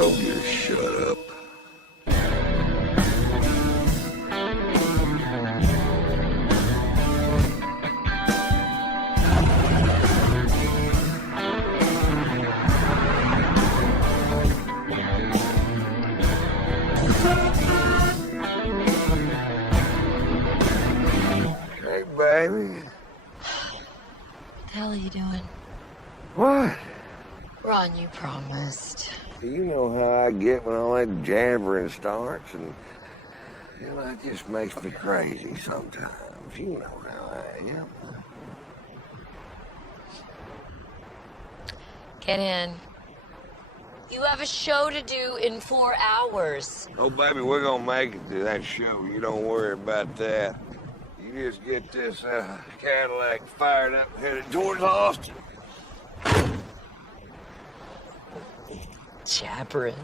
told you to shut up. Hey, baby. What the hell are you doing? What? Ron, you promised. You know how I get when all that jabbering starts, and it just makes me crazy sometimes. You know how I am. Get in. You have a show to do in 4 hours. Oh, baby, we're gonna make it to that show. You don't worry about that. You just get this Cadillac fired up and headed towards Austin. Jabbering.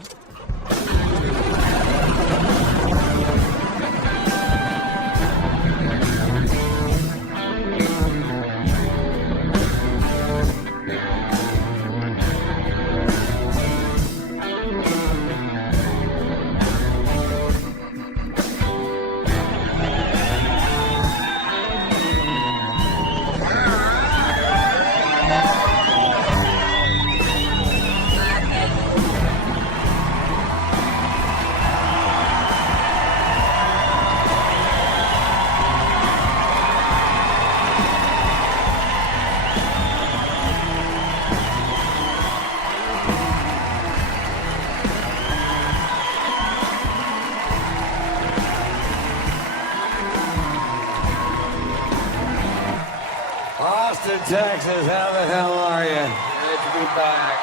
Austin, Texas, how the hell are you? Good to be back.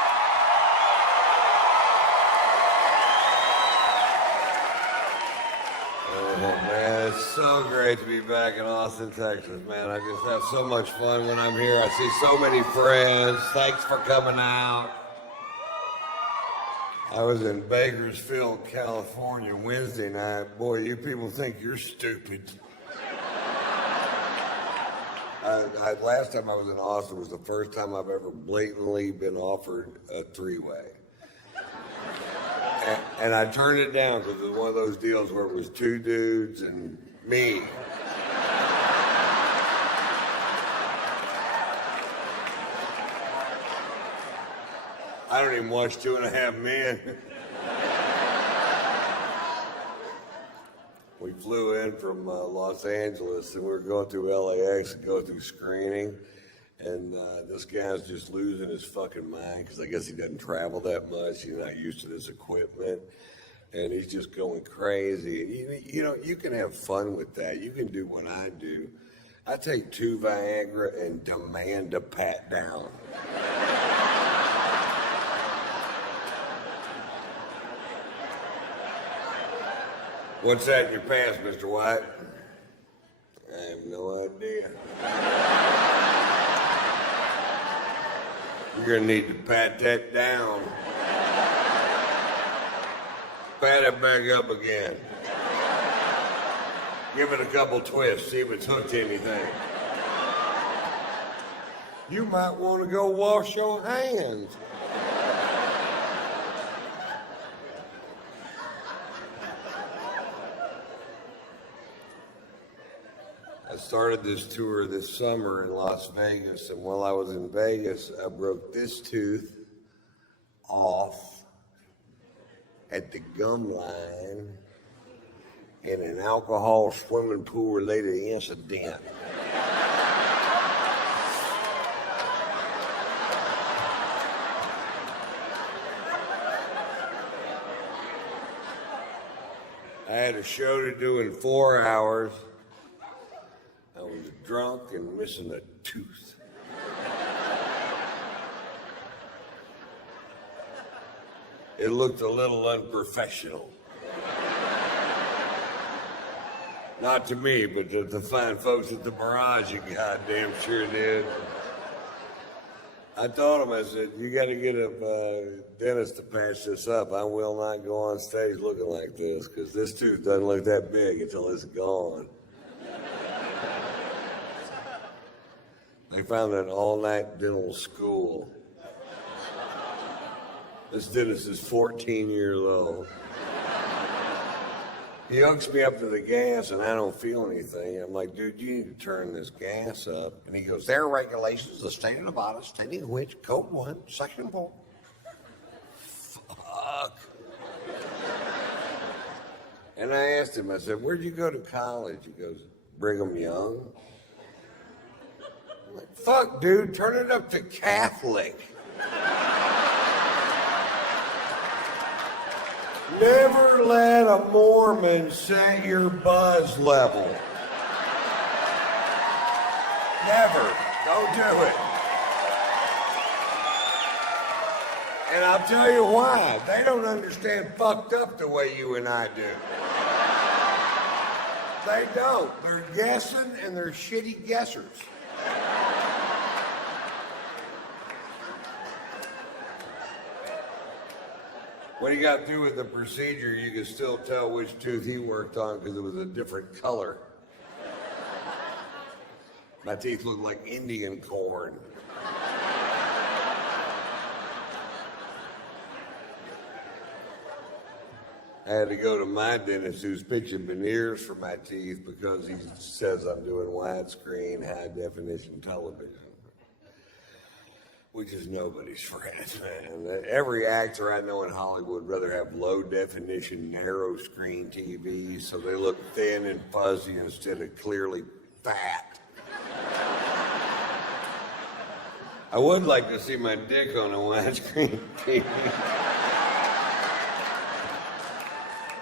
Oh, man, it's so great to be back in Austin, Texas, man. I just have so much fun when I'm here. I see so many friends. Thanks for coming out. I was in Bakersfield, California Wednesday night. Boy, you people think you're stupid. Last time I was in Austin was the first time I've ever blatantly been offered a three-way. And I turned it down because it was one of those deals where it was two dudes and me. I don't even watch 2.5 Men. We flew in from Los Angeles, and we were going through LAX and going through screening, and this guy's just losing his fucking mind because I guess he doesn't travel that much. He's not used to this equipment, and he's just going crazy. You know, you can have fun with that. You can do what I do. I take 2 Viagra and demand a pat down. What's that in your pants, Mr. White? I have no idea. You're gonna need to pat that down. Pat it back up again. Give it a couple twists, see if it's hooked to anything. You might want to go wash your hands. I started this tour this summer in Las Vegas, and while I was in Vegas, I broke this tooth off at the gum line in an alcohol swimming pool related incident. I had a show to do in 4 hours. I was drunk and missing a tooth. It looked a little unprofessional. Not to me, but to the fine folks at the Mirage, you goddamn sure did. I told him, I said, you got to get a dentist to patch this up. I will not go on stage looking like this, because this tooth doesn't look that big until it's gone. They found an all-night dental school. This dentist is 14 years old. He hooks me up to the gas and I don't feel anything. I'm like, dude, you need to turn this gas up. And he goes, there are regulations, the state of Nevada, stating which, Code 1, Section 4. Fuck. And I asked him, I said, where'd you go to college? He goes, Brigham Young. I'm like, fuck, dude, turn it up to Catholic. Never let a Mormon set your buzz level. Never. Don't do it. And I'll tell you why. They don't understand fucked up the way you and I do. They don't. They're guessing and they're shitty guessers. When he got through with the procedure, you could still tell which tooth he worked on because it was a different color. My teeth looked like Indian corn. I had to go to my dentist who's fixing veneers for my teeth because he says I'm doing widescreen, high-definition television. Which is nobody's friend, man. Every actor I know in Hollywood would rather have low-definition, narrow-screen TVs so they look thin and fuzzy instead of clearly fat. I would like to see my dick on a widescreen TV.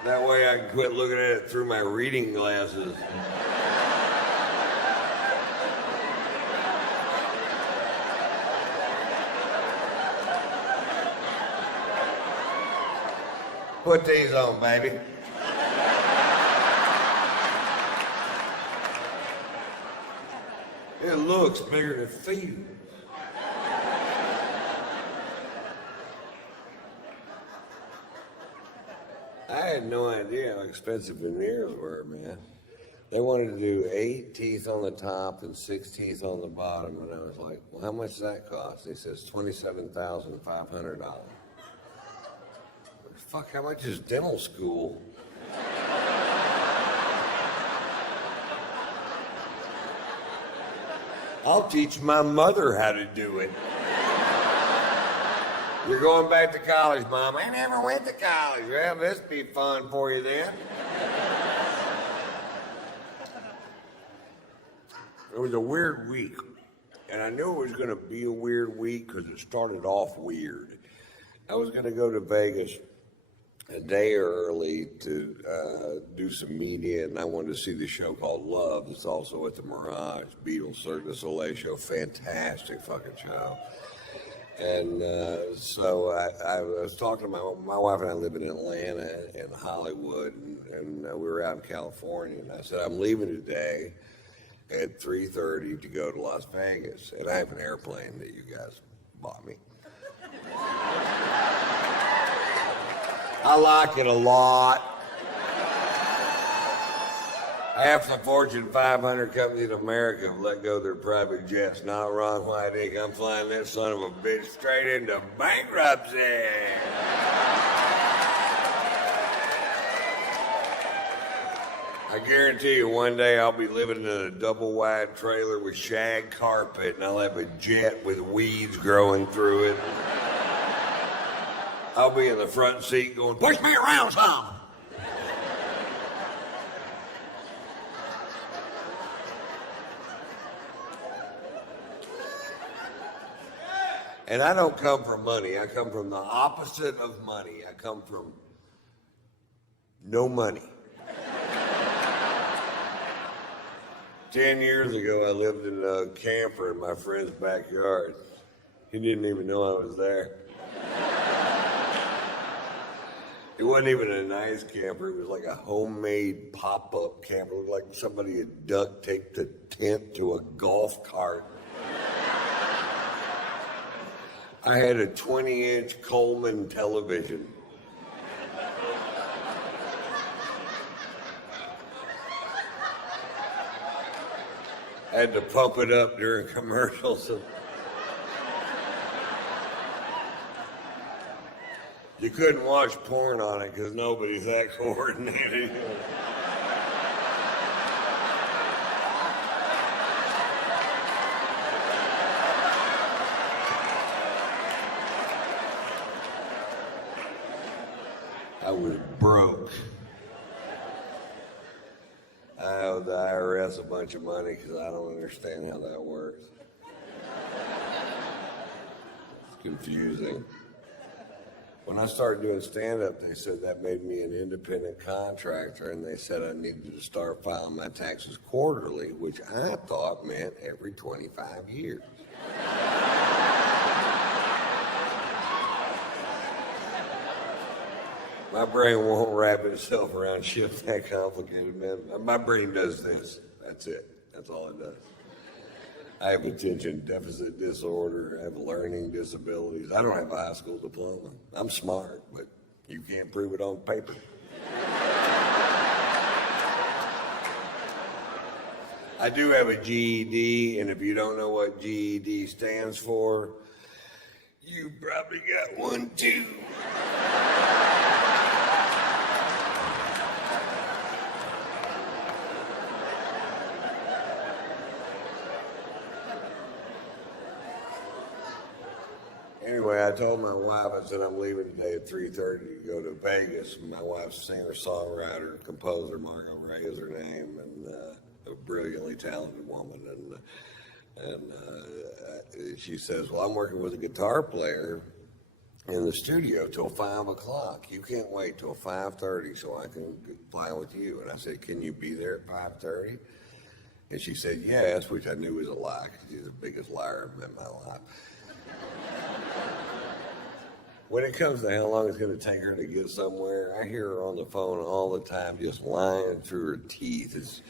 That way I can quit looking at it through my reading glasses. Put these on, baby. It looks bigger than feet. I had no idea how expensive veneers were, man. They wanted to do 8 teeth on the top and 6 teeth on the bottom, and I was like, well, how much does that cost? He says $27,500. Fuck, how much is dental school? I'll teach my mother how to do it. You're going back to college, Mom. I never went to college. Well, this be fun for you then. It was a weird week, and I knew it was going to be a weird week because it started off weird. I was going to go to Vegas a day early to do some media, and I wanted to see the show called Love. It's also at the Mirage, Beatles, Cirque du Soleil show. Fantastic fucking show. And so I was talking to my wife, and I live in Atlanta and Hollywood, and we were out in California, and I said, I'm leaving today at 3:30 to go to Las Vegas, and I have an airplane that you guys bought me. I like it a lot. Half the Fortune 500 companies in America have let go of their private jets. Not wrong, White Ink. I'm flying that son of a bitch straight into bankruptcy. I guarantee you one day I'll be living in a double-wide trailer with shag carpet, and I'll have a jet with weeds growing through it. I'll be in the front seat going, push me around some. And I don't come from money. I come from the opposite of money. I come from no money. 10 years ago, I lived in a camper in my friend's backyard. He didn't even know I was there. It wasn't even a nice camper. It was like a homemade pop-up camper. It looked like somebody had duct taped a tent to a golf cart. I had a 20-inch Coleman television. I had to pump it up during commercials. You couldn't watch porn on it because nobody's that coordinated. I was broke. I owe the IRS a bunch of money because I don't understand how that works. It's confusing. When I started doing stand-up, they said that made me an independent contractor, and they said I needed to start filing my taxes quarterly, which I thought meant every 25 years. My brain won't wrap itself around shit that complicated, man. My brain does this. That's it. That's all it does. I have attention deficit disorder. I have learning disabilities. I don't have a high school diploma. I'm smart, but you can't prove it on paper. I do have a GED, and if you don't know what GED stands for, you probably got one too. Anyway, I told my wife, I said, I'm leaving today at 3:30 to go to Vegas. My wife's a singer-songwriter, composer, Margot Ray is her name, and a brilliantly talented woman. And she says, well, I'm working with a guitar player in the studio till 5 o'clock. You can't wait till 5:30 so I can fly with you. And I said, can you be there at 5:30? And she said, yes, which I knew was a lie, because she's the biggest liar I've met in my life. When it comes to how long it's going to take her to get somewhere, I hear her on the phone all the time just lying through her teeth.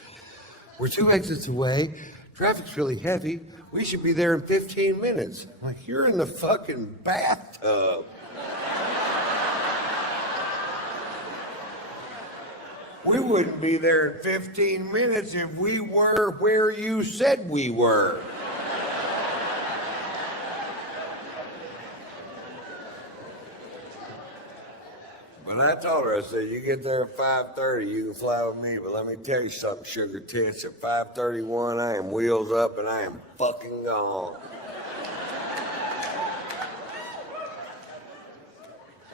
We're 2 exits away. Traffic's really heavy. We should be there in 15 minutes. I'm like, you're in the fucking bathtub. We wouldn't be there in 15 minutes if we were where you said we were. But I told her, I said, you get there at 5:30, you can fly with me. But let me tell you something, sugar tits. At 5:31, I am wheels up and I am fucking gone.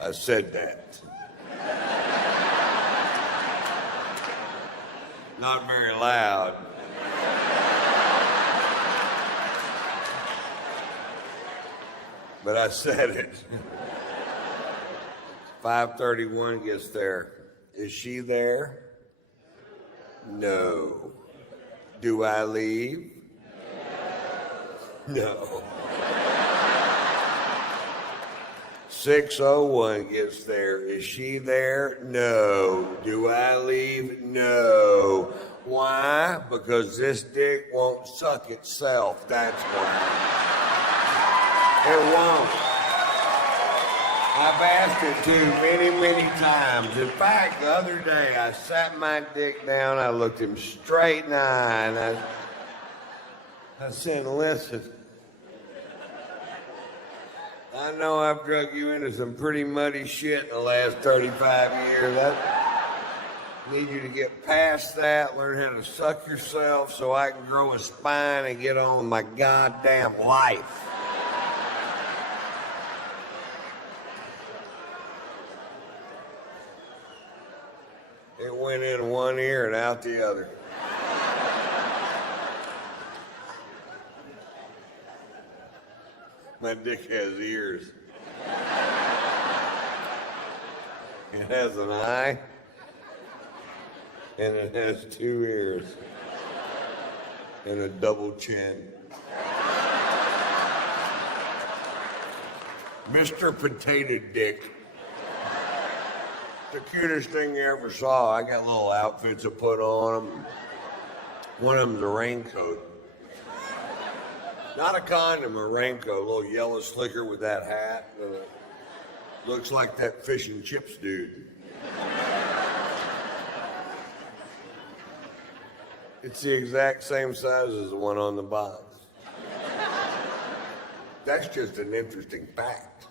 I said that. Not very loud. But I said it. 5:31 gets there. Is she there? No. Do I leave? No. 6:01 gets there. Is she there? No. Do I leave? No. Why? Because this dick won't suck itself. That's why. It won't. I've asked it to many, many times. In fact, the other day, I sat my dick down, I looked him straight in the eye, and I said, listen, I know I've drug you into some pretty muddy shit in the last 35 years. I need you to get past that, learn how to suck yourself so I can grow a spine and get on with my goddamn life. It went in one ear and out the other. My dick has ears. It has an eye, and it has 2 ears, and a double chin. Mr. Potato Dick. The cutest thing you ever saw. I got little outfits to put on them. One of them's a raincoat. Not a condom, a raincoat. A little yellow slicker with that hat. Looks like that fish and chips dude. It's the exact same size as the one on the box. That's just an interesting fact.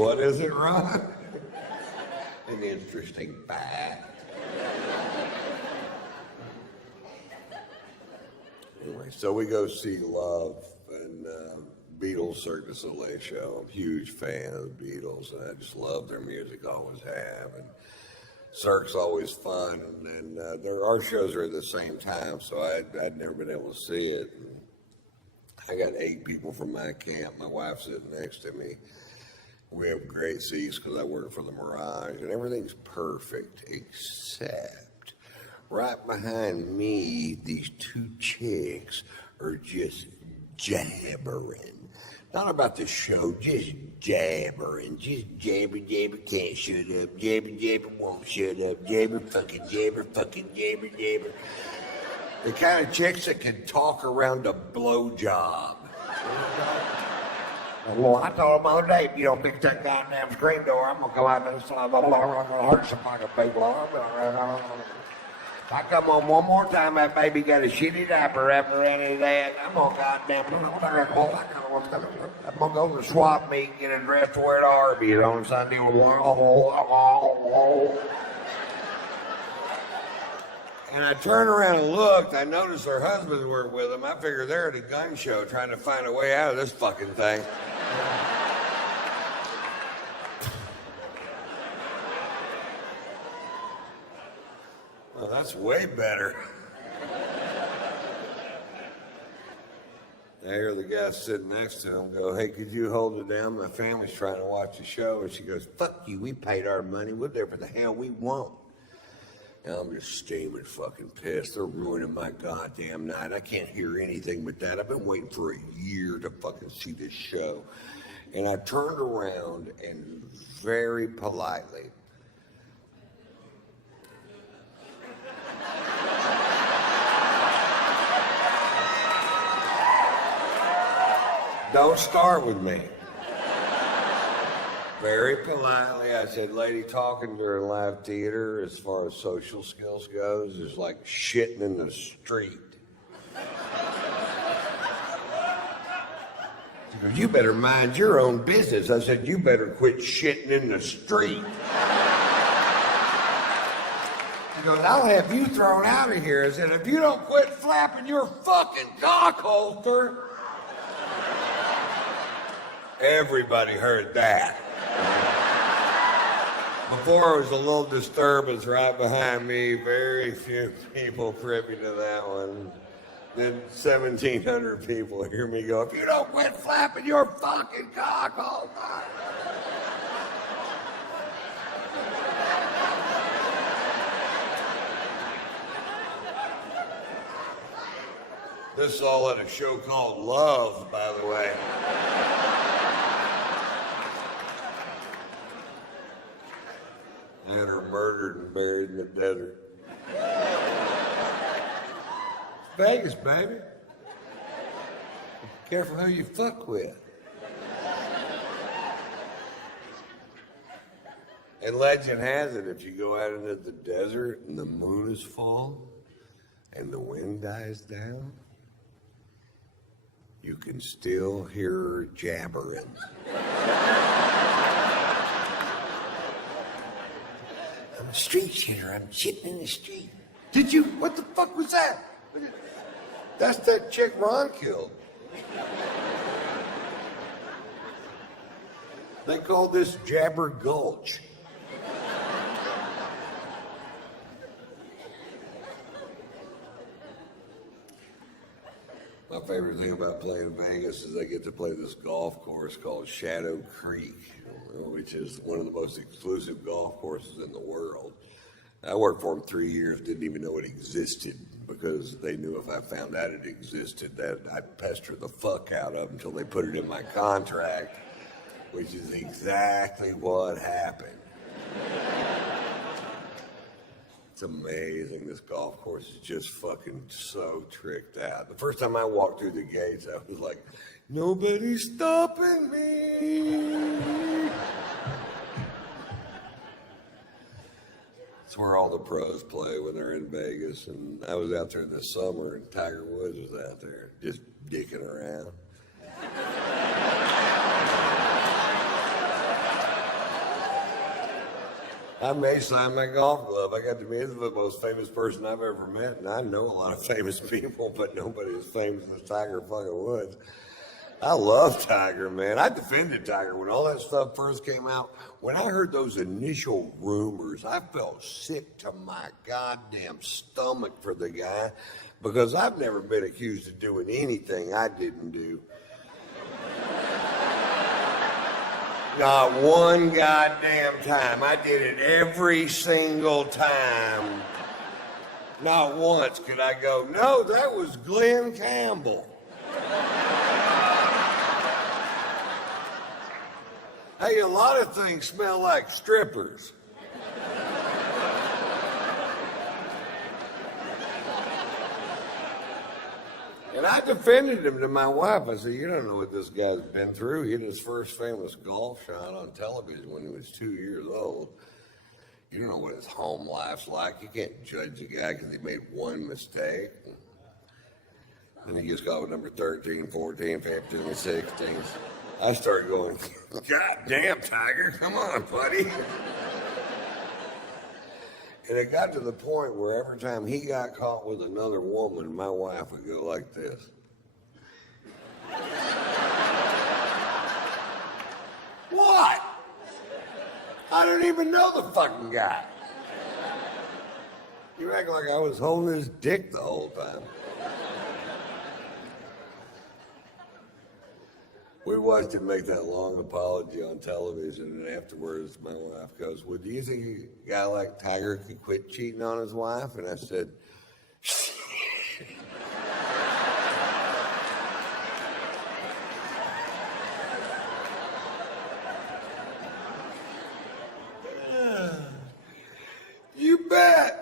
What is it, Ron? An interesting fact. Anyway, so we go see Love and Beatles Cirque du Soleil show. I'm a huge fan of the Beatles, and I just love their music, always have. And Cirque's always fun, and our shows are at the same time, so I'd never been able to see it. And I got 8 people from my camp. My wife's sitting next to me. We have great seats because I work for the Mirage, and everything's perfect except right behind me, these 2 chicks are just jabbering. Not about the show, just jabbering. Just jabber, jabber, can't shut up. Jabber, jabber, won't shut up. Jabber, fucking jabber, jabber. The kind of chicks that can talk around a blowjob. Well, I told him the other day, if you don't fix that goddamn screen door, I'm gonna come out and I'm gonna hurt some fucking people. If I come on one more time, that baby got a shitty diaper wrapped around his ass, I'm gonna go to the swap meet and get a dress to wear at Arby's on Sunday. And I turned around and looked. I noticed their husbands were with them. I figured they're at a gun show trying to find a way out of this fucking thing. Well, that's way better. I hear the guy sitting next to him go, "Hey, could you hold it down? My family's trying to watch the show." And she goes, "Fuck you, we paid our money. We'll do whatever the hell we want." And I'm just steaming fucking pissed. They're ruining my goddamn night. I can't hear anything but that. I've been waiting for a year to fucking see this show. And I turned around and very politely, "Don't start with me." Very politely, I said, "Lady, talking during live theater as far as social skills goes is like shitting in the street." She goes, "You better mind your own business." I said, "You better quit shitting in the street." She goes, "I'll have you thrown out of here." I said, "If you don't quit flapping your fucking cock holster." Everybody heard that. Before, it was a little disturbance right behind me. Very few people privy to that one. Then 1,700 people hear me go, "If you don't quit flapping your fucking cock all night." This is all at a show called Love, by the way. I had her murdered and buried in the desert. Vegas, baby. Careful who you fuck with. And legend has it, if you go out into the desert and the moon is full and the wind dies down, you can still hear her jabbering. "I'm a street shitter. I'm shitting in the street." "Did you? What the fuck was that?" "That's that chick Ron killed." They call this Jabber Gulch. My favorite thing about playing Vegas is I get to play this golf course called Shadow Creek, which is one of the most exclusive golf courses in the world. I worked for them 3 years, didn't even know it existed because they knew if I found out it existed that I'd pester the fuck out of them until they put it in my contract, which is exactly what happened. It's amazing. This golf course is just fucking so tricked out. The first time I walked through the gates, I was like, "Nobody's stopping me." It's where all the pros play when they're in Vegas. And I was out there this summer, and Tiger Woods was out there just dicking around. I may sign my golf glove. I got to meet the most famous person I've ever met, and I know a lot of famous people, but nobody as famous as Tiger fucking Woods. I love Tiger, man. I defended Tiger when all that stuff first came out. When I heard those initial rumors, I felt sick to my goddamn stomach for the guy because I've never been accused of doing anything I didn't do. Not one goddamn time. I did it every single time. Not once could I go, no, that was Glenn Campbell. Hey, a lot of things smell like strippers. And I defended him to my wife. I said, you don't know what this guy's been through. He had his first famous golf shot on television when he was 2 years old. You don't know what his home life's like. You can't judge a guy because he made one mistake. And he gets caught with number 13, 14, 15, and 16. I started going, God damn, Tiger, come on, buddy. And it got to the point where every time he got caught with another woman, my wife would go like this. What? I don't even know the fucking guy. You act like I was holding his dick the whole time. We watched him make that long apology on television, and afterwards my wife goes, well, do you think a guy like Tiger could quit cheating on his wife? And I said, you bet.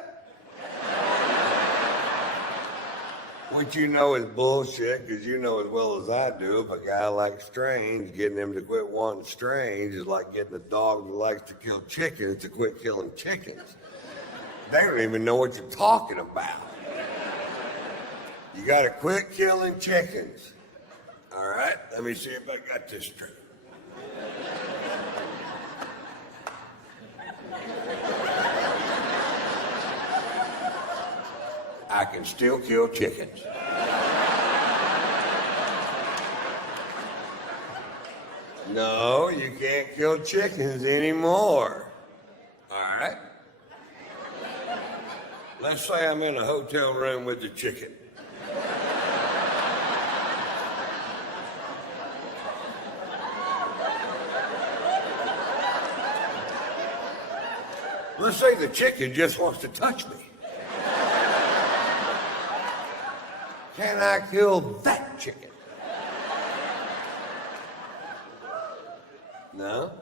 What you know is bullshit, because you know as well as I do, if a guy likes Strange, getting him to quit wanting Strange is like getting a dog that likes to kill chickens to quit killing chickens. They don't even know what you're talking about. You gotta quit killing chickens. All right, let me see if I got this straight. I can still kill chickens. No, you can't kill chickens anymore. All right? Let's say I'm in a hotel room with the chicken. Let's say the chicken just wants to touch me. Can I kill that chicken? No?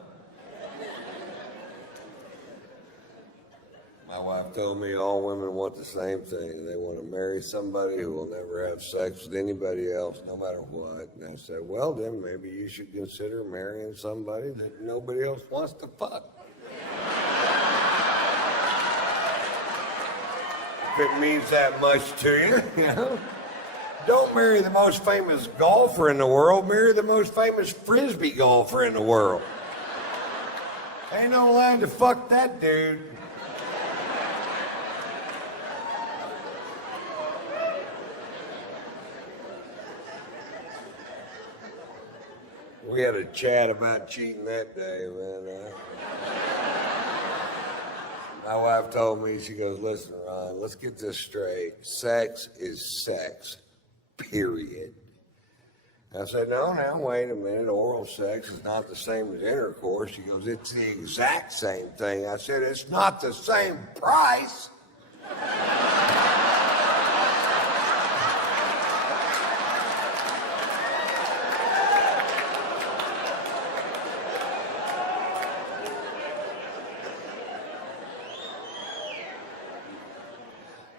My wife told me all women want the same thing. They want to marry somebody who will never have sex with anybody else, no matter what. And I said, well, then maybe you should consider marrying somebody that nobody else wants to fuck. If it means that much to you, you know? Don't marry the most famous golfer in the world. Marry the most famous frisbee golfer in the world. Ain't no line to fuck that dude. We had a chat about cheating that day, man. My wife told me, she goes, listen, Ron, let's get this straight. Sex is sex. Period. I said, no, now, wait a minute. Oral sex is not the same as intercourse. She goes, it's the exact same thing. I said, it's not the same price.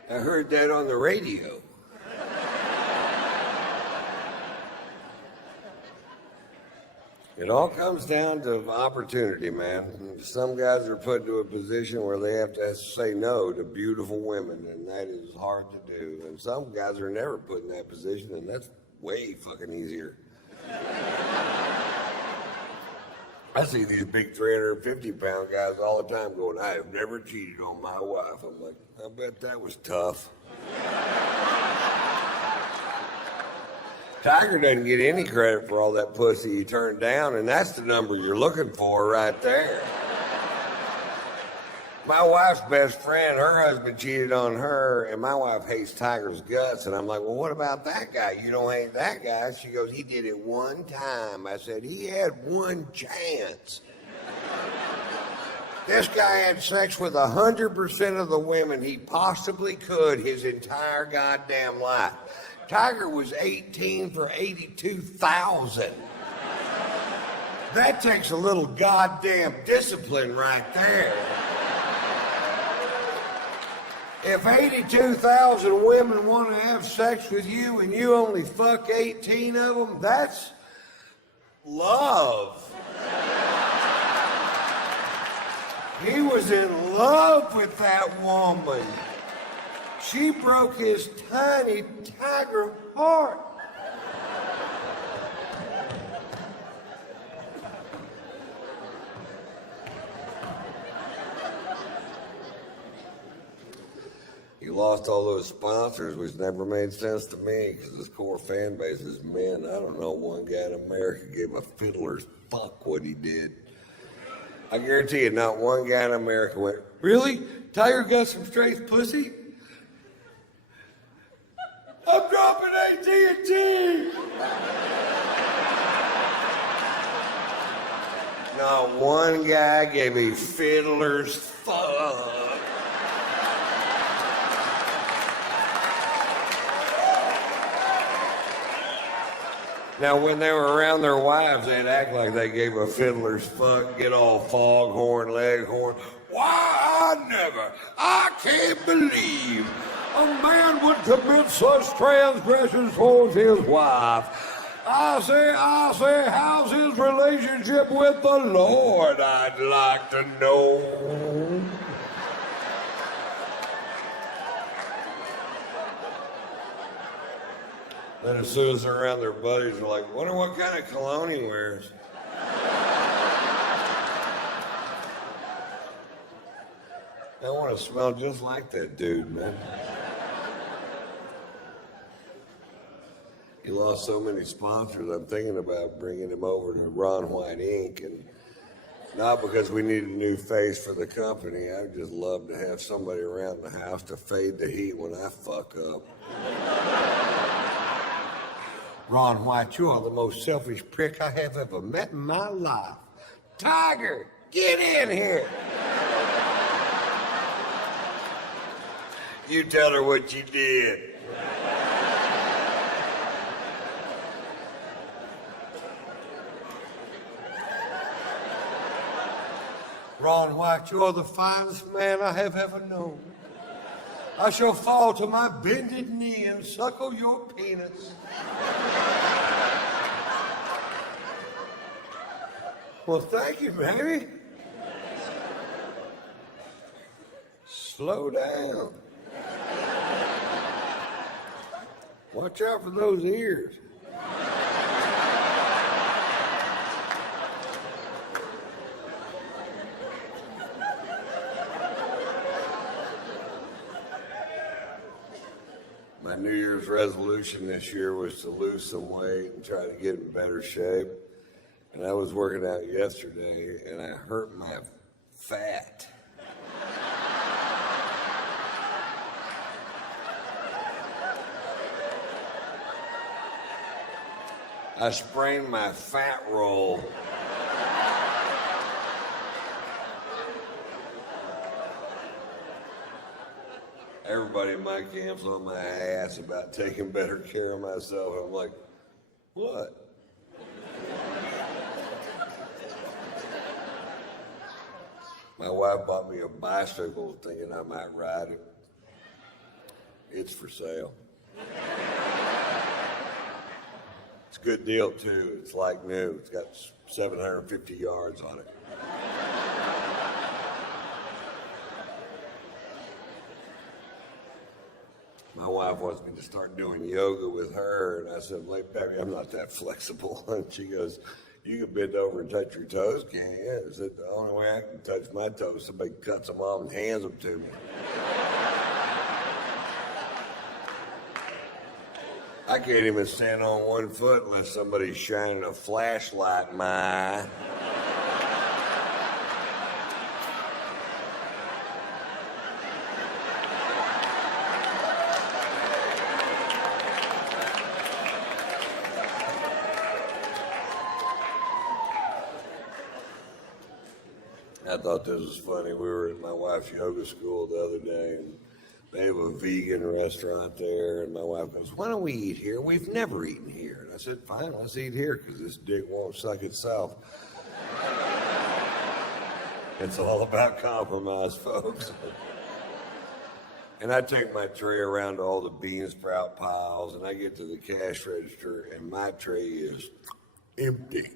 I heard that on the radio. It all comes down to opportunity, man. Some guys are put into a position where they have to say no to beautiful women, and that is hard to do. And some guys are never put in that position, and that's way fucking easier. I see these big 350-pound guys all the time going, I have never cheated on my wife. I'm like, I bet that was tough. Tiger doesn't get any credit for all that pussy he turned down, and that's the number you're looking for right there. My wife's best friend, her husband cheated on her, and my wife hates Tiger's guts. And I'm like, well, what about that guy? You don't hate that guy? She goes, he did it one time. I said, he had one chance. This guy had sex with 100% of the women he possibly could his entire goddamn life. Tiger was 18 for 82,000. That takes a little goddamn discipline right there. If 82,000 women want to have sex with you and you only fuck 18 of them, that's love. He was in love with that woman. She broke his tiny tiger heart. He lost all those sponsors, which never made sense to me because his core fan base is men. I don't know one guy in America gave a fiddler's fuck what he did. I guarantee you, not one guy in America went, really? Tiger got some straight pussy? I'm dropping AT&T! Not one guy gave a fiddler's fuck. Now, when they were around their wives, they'd act like they gave a fiddler's fuck, get all foghorn, leghorn. Why, I can't believe a man would commit such transgressions towards his wife. I say, how's his relationship with the Lord? I'd like to know. Then as soon as they're around their buddies, they're like, wonder what kind of cologne he wears. I want to smell just like that dude, man. He lost so many sponsors, I'm thinking about bringing him over to Ron White Inc. And not because we need a new face for the company. I'd just love to have somebody around the house to fade the heat when I fuck up. Ron White, you are the most selfish prick I have ever met in my life. Tiger, get in here. You tell her what you did. Ron White, you are the finest man I have ever known. I shall fall to my bended knee and suckle your penis. Well, thank you, baby. Slow down. Watch out for those ears. My New Year's resolution this year was to lose some weight and try to get in better shape. And I was working out yesterday, and I hurt my fat. I sprained my fat roll. Everybody in my camp's on my ass about taking better care of myself. I'm like, what? My wife bought me a bicycle thinking I might ride it. It's for sale. It's a good deal, too. It's like new. It's got 750 yards on it. My wife wants me to start doing yoga with her, and I said, "Baby, I'm not that flexible." And she goes, You can bend over and touch your toes, can't you? Is it the only way I can touch my toes? Somebody cuts them off and hands them to me. I can't even stand on one foot unless somebody's shining a flashlight in my eye. I thought this was funny. We were at my wife's yoga school the other day, and they have a vegan restaurant there, and my wife goes, "Why don't we eat here? We've never eaten here." And I said, "Fine, let's eat here, because this dick won't suck itself." It's all about compromise, folks. And I take my tray around to all the bean sprout piles, and I get to the cash register, and my tray is empty.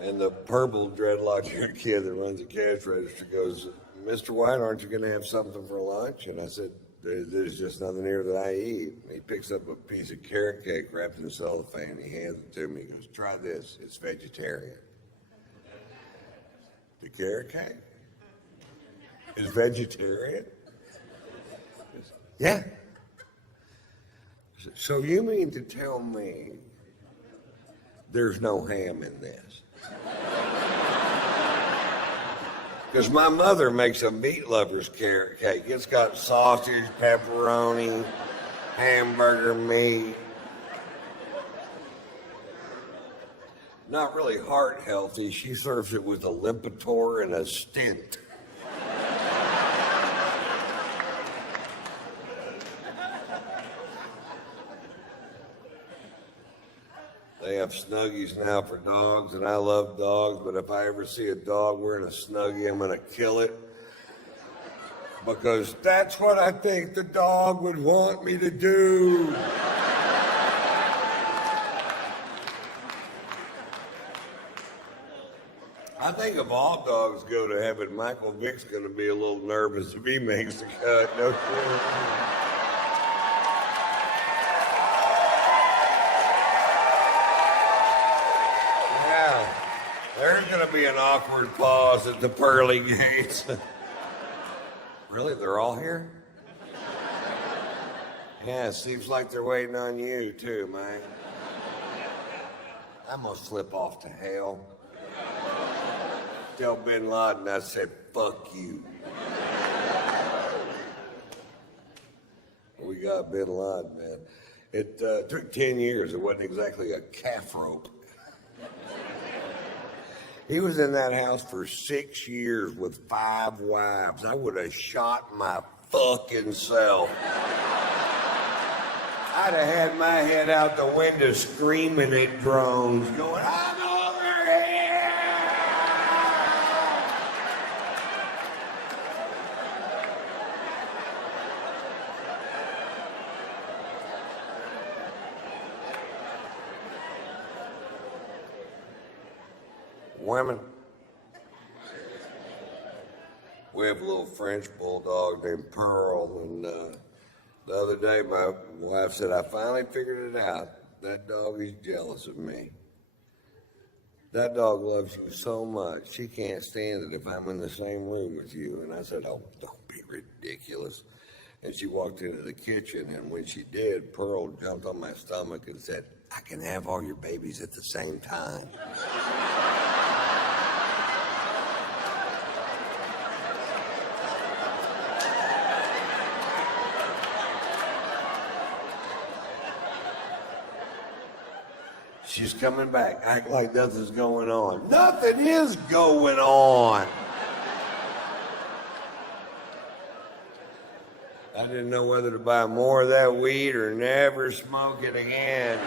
And the purple dreadlock kid that runs the cash register goes, "Mr. White, aren't you going to have something for lunch?" And I said, "There's just nothing here that I eat." And he picks up a piece of carrot cake wrapped in cellophane. He hands it to me. He goes, "Try this. It's vegetarian." The carrot cake is vegetarian? Yeah. So you mean to tell me there's no ham in this? Because my mother makes a meat lover's carrot cake. It's got sausage, pepperoni, hamburger meat. Not really heart healthy. She serves it with a Lipitor and a stent. They have Snuggies now for dogs, and I love dogs, but if I ever see a dog wearing a Snuggie, I'm going to kill it. Because that's what I think the dog would want me to do. I think if all dogs go to heaven, Michael Vick's going to be a little nervous if he makes the cut. No kidding. There's going to be an awkward pause at the pearly gates. Really? They're all here? Yeah, it seems like they're waiting on you, too, man. I'm going to slip off to hell. Tell Bin Laden I said, "Fuck you." We got Bin Laden, man. It took 10 years. It wasn't exactly a calf rope. He was in that house for 6 years with 5 wives. I would have shot my fucking self. I'd have had my head out the window screaming at drones, going, "I'm over here!" Women. We have a little French bulldog named Pearl, and the other day my wife said, "I finally figured it out. That dog is jealous of me. That dog loves you so much, she can't stand it if I'm in the same room with you." And I said, "Oh, don't be ridiculous." And she walked into the kitchen, and when she did, Pearl jumped on my stomach and said, "I can have all your babies at the same time." She's coming back, act like nothing's going on. Nothing is going on. I didn't know whether to buy more of that weed or never smoke it again.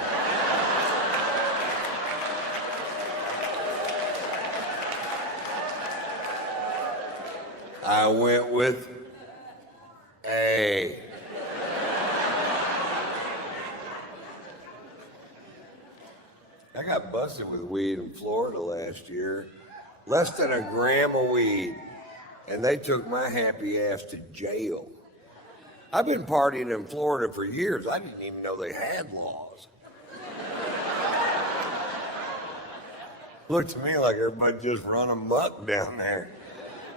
I went with A. I got busted with weed in Florida last year. Less than a gram of weed. And they took my happy ass to jail. I've been partying in Florida for years. I didn't even know they had laws. Looked to me like everybody just run amok down there.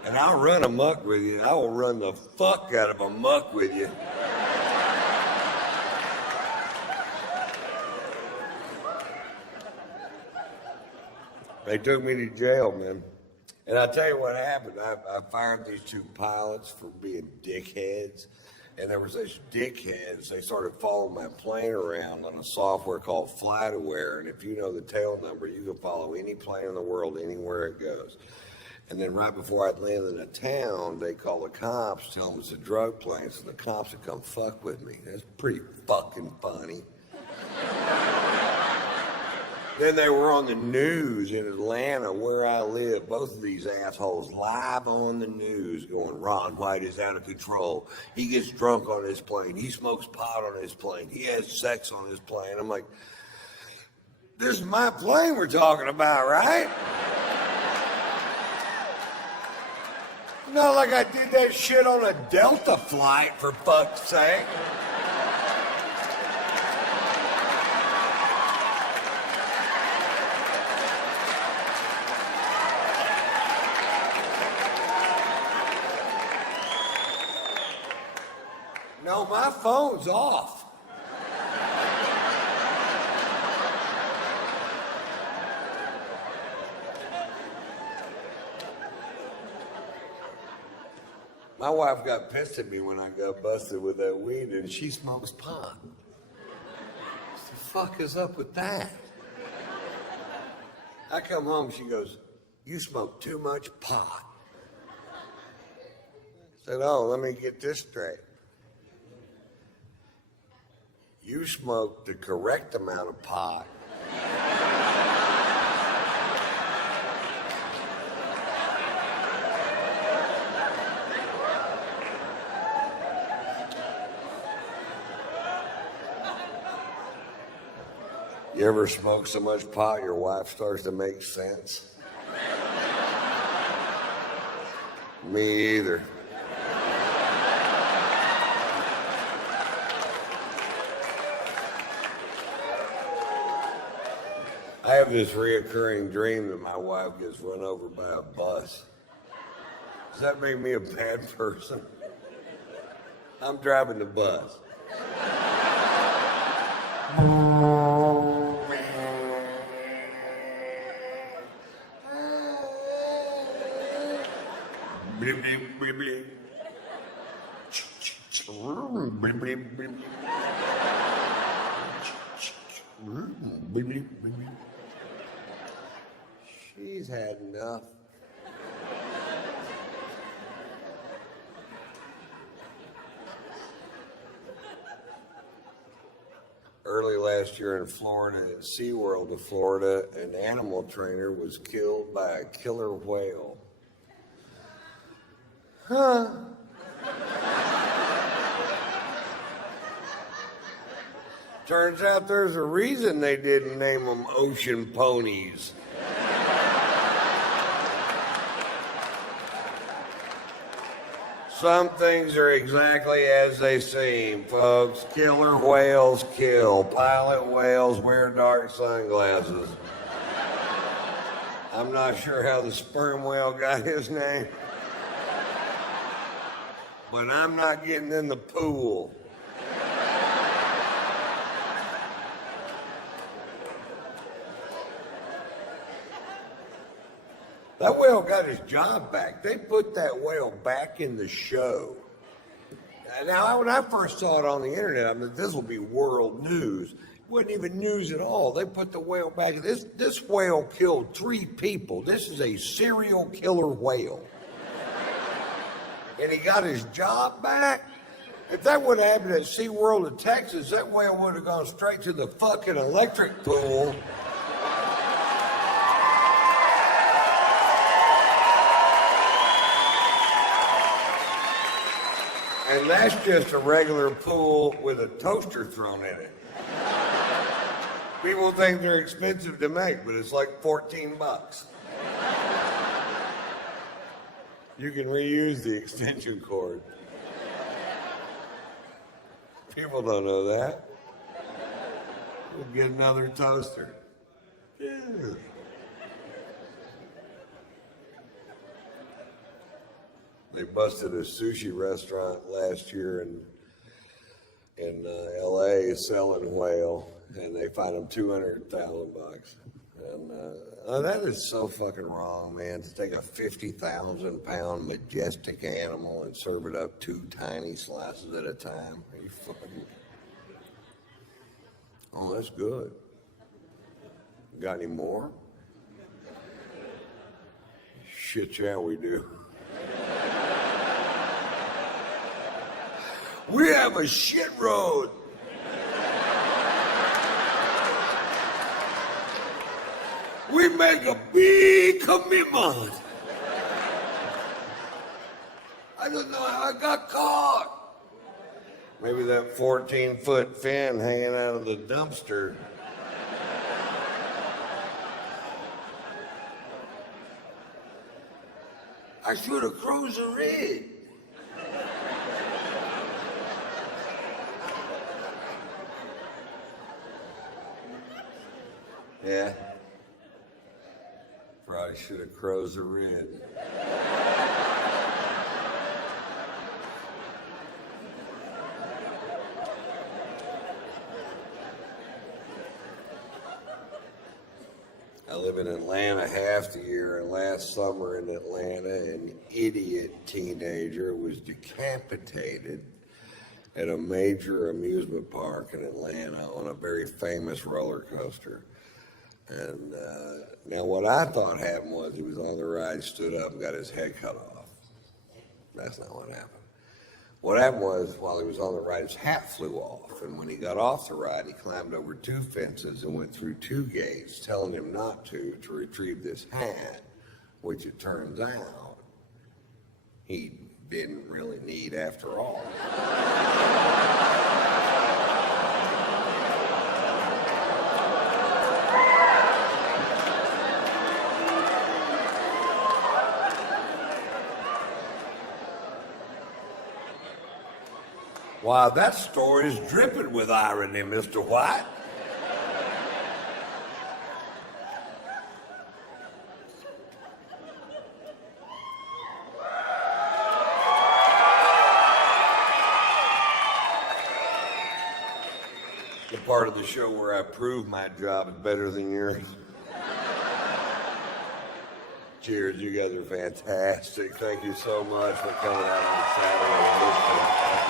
And I'll run amok with you. I will run the fuck out of amok with you. They took me to jail, man. And I'll tell you what happened. I fired these two pilots for being dickheads. And there was these dickheads. They started following my plane around on a software called FlightAware. And if you know the tail number, you can follow any plane in the world anywhere it goes. And then right before I'd land in a town, they call the cops, tell them it's a drug plane, so the cops would come fuck with me. That's pretty fucking funny. Then they were on the news in Atlanta, where I live. Both of these assholes live on the news going, Ron White is out of control. He gets drunk on his plane. He smokes pot on his plane. He has sex on his plane. I'm like, this is my plane we're talking about, right? Not like I did that shit on a Delta flight, for fuck's sake. No, my phone's off. My wife got pissed at me when I got busted with that weed, and she smokes pot. What the fuck is up with that? I come home, she goes, you smoke too much pot. I said, oh, let me get this straight. You smoke the correct amount of pot. You ever smoke so much pot your wife starts to make sense? Me either. I have this reoccurring dream that my wife gets run over by a bus. Does that make me a bad person? I'm driving the bus. Bleep, bleep, bleep, bleep. Bleep, bleep, bleep. Bleep, bleep, bleep. She's had enough. Early last year in Florida, at SeaWorld of Florida, an animal trainer was killed by a killer whale. Huh? Turns out there's a reason they didn't name them ocean ponies. Some things are exactly as they seem, folks. Killer whales kill. Pilot whales wear dark sunglasses. I'm not sure how the sperm whale got his name, but I'm not getting in the pool. That whale got his job back. They put that whale back in the show. Now, when I first saw it on the internet, I mean, this will be world news. It wasn't even news at all. They put the whale back. This whale killed 3 people. This is a serial killer whale. And he got his job back? If that would have happened at SeaWorld in Texas, that whale would have gone straight to the fucking electric pool. And that's just a regular pool with a toaster thrown in it. People think they're expensive to make, but it's like $14. You can reuse the extension cord. People don't know that. We'll get another toaster. Yeah. They busted a sushi restaurant last year in L.A. selling whale, and they fined them $200,000. And that is so fucking wrong, man. To take a 50,000-pound majestic animal and serve it up 2 tiny slices at a time. Are you fucking? Oh, that's good. Got any more? Shit, yeah, we do. We have a shit road. We make a big commitment. I don't know how I got caught. Maybe that 14-foot fin hanging out of the dumpster. I should have cruised the rig. Yeah. Probably should have closed the rig. I live in Atlanta half the year, and last summer in Atlanta, an idiot teenager was decapitated at a major amusement park in Atlanta on a very famous roller coaster. And now what I thought happened was he was on the ride, stood up, and got his head cut off. That's not what happened. What happened was, while he was on the ride, his hat flew off. And when he got off the ride, he climbed over 2 fences and went through 2 gates, telling him not to retrieve this hat, which it turns out he didn't really need after all. Wow, that story is dripping with irony, Mr. White. The part of the show where I prove my job is better than yours. Cheers, you guys are fantastic. Thank you so much for coming out on Saturday.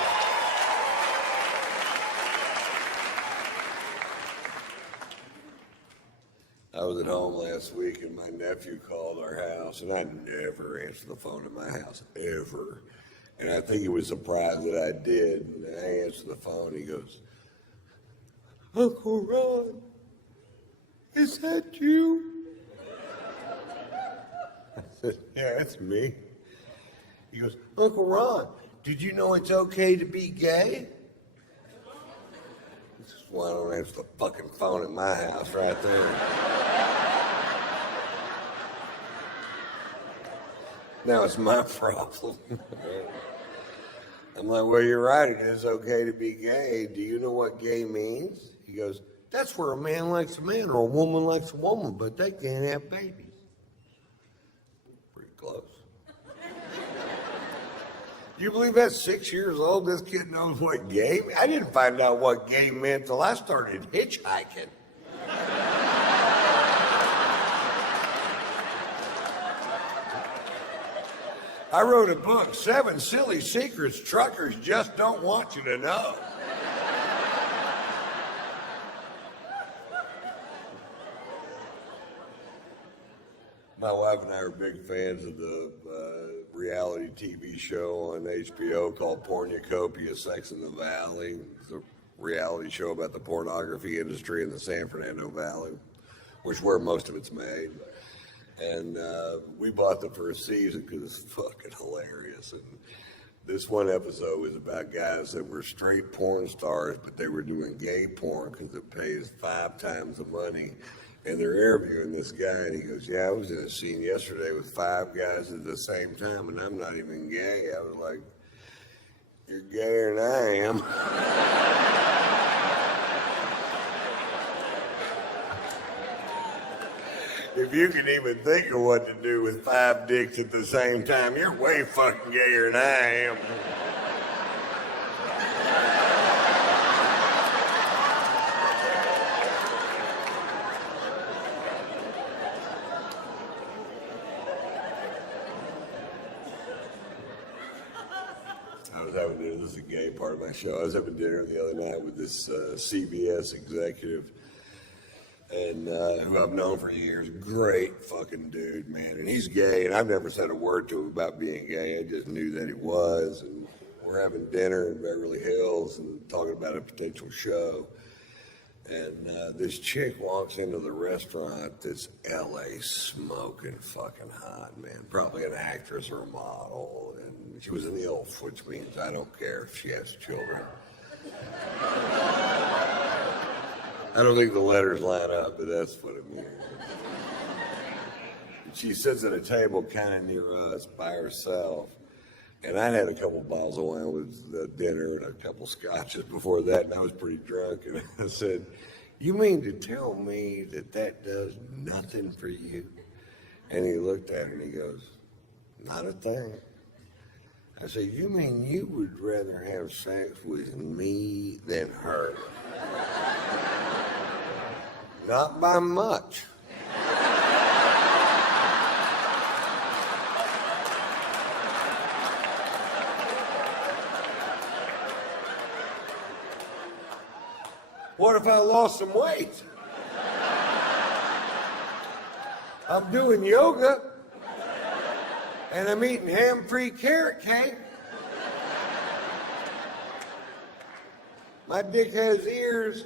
I was at home last week and my nephew called our house, and I never answer the phone at my house, ever. And I think he was surprised that I did. And I answered the phone, he goes, "Uncle Ron, is that you?" I said, "Yeah, that's me." He goes, "Uncle Ron, did you know it's okay to be gay?" This is why I don't answer the fucking phone at my house right there. Now it's my problem. I'm like, "Well, you're right. It is okay to be gay. Do you know what gay means?" He goes, "That's where a man likes a man or a woman likes a woman, but they can't have babies." Pretty close. Do you believe at 6 years old, this kid knows what gay means? I didn't find out what gay meant till I started hitchhiking. I wrote a book, 7 Silly Secrets Truckers Just Don't Want You to Know. My wife and I are big fans of the reality TV show on HBO called Pornucopia, Sex in the Valley. It's a reality show about the pornography industry in the San Fernando Valley, which is where most of it's made. And we bought the first season because it's fucking hilarious. And this one episode was about guys that were straight porn stars, but they were doing gay porn because it pays 5 times the money. And they're interviewing this guy, and he goes, "Yeah, I was in a scene yesterday with 5 guys at the same time, and I'm not even gay." I was like, "You're gayer than I am." If if you can even think of what to do with 5 dicks at the same time, you're way fucking gayer than I am. I was having dinner, this is a gay part of my show. I was having dinner the other night with this CBS executive, and who I've known for years. Great fucking dude, man. And he's gay, and I've never said a word to him about being gay. I just knew that he was. And we're having dinner in Beverly Hills and talking about a potential show. And this chick walks into the restaurant that's LA smoking fucking hot, man. Probably an actress or a model. And she was an ILF, which means I don't care if she has children. I don't think the letters line up, but that's what it means. She sits at a table kind of near us by herself. And I'd had a couple bottles of wine with dinner and a couple scotches before that, and I was pretty drunk. And I said, "You mean to tell me that that does nothing for you?" And he looked at her and he goes, "Not a thing." I said, "You mean you would rather have sex with me than her?" "Not by much." "What if I lost some weight? I'm doing yoga and I'm eating ham-free carrot cake. My dick has ears."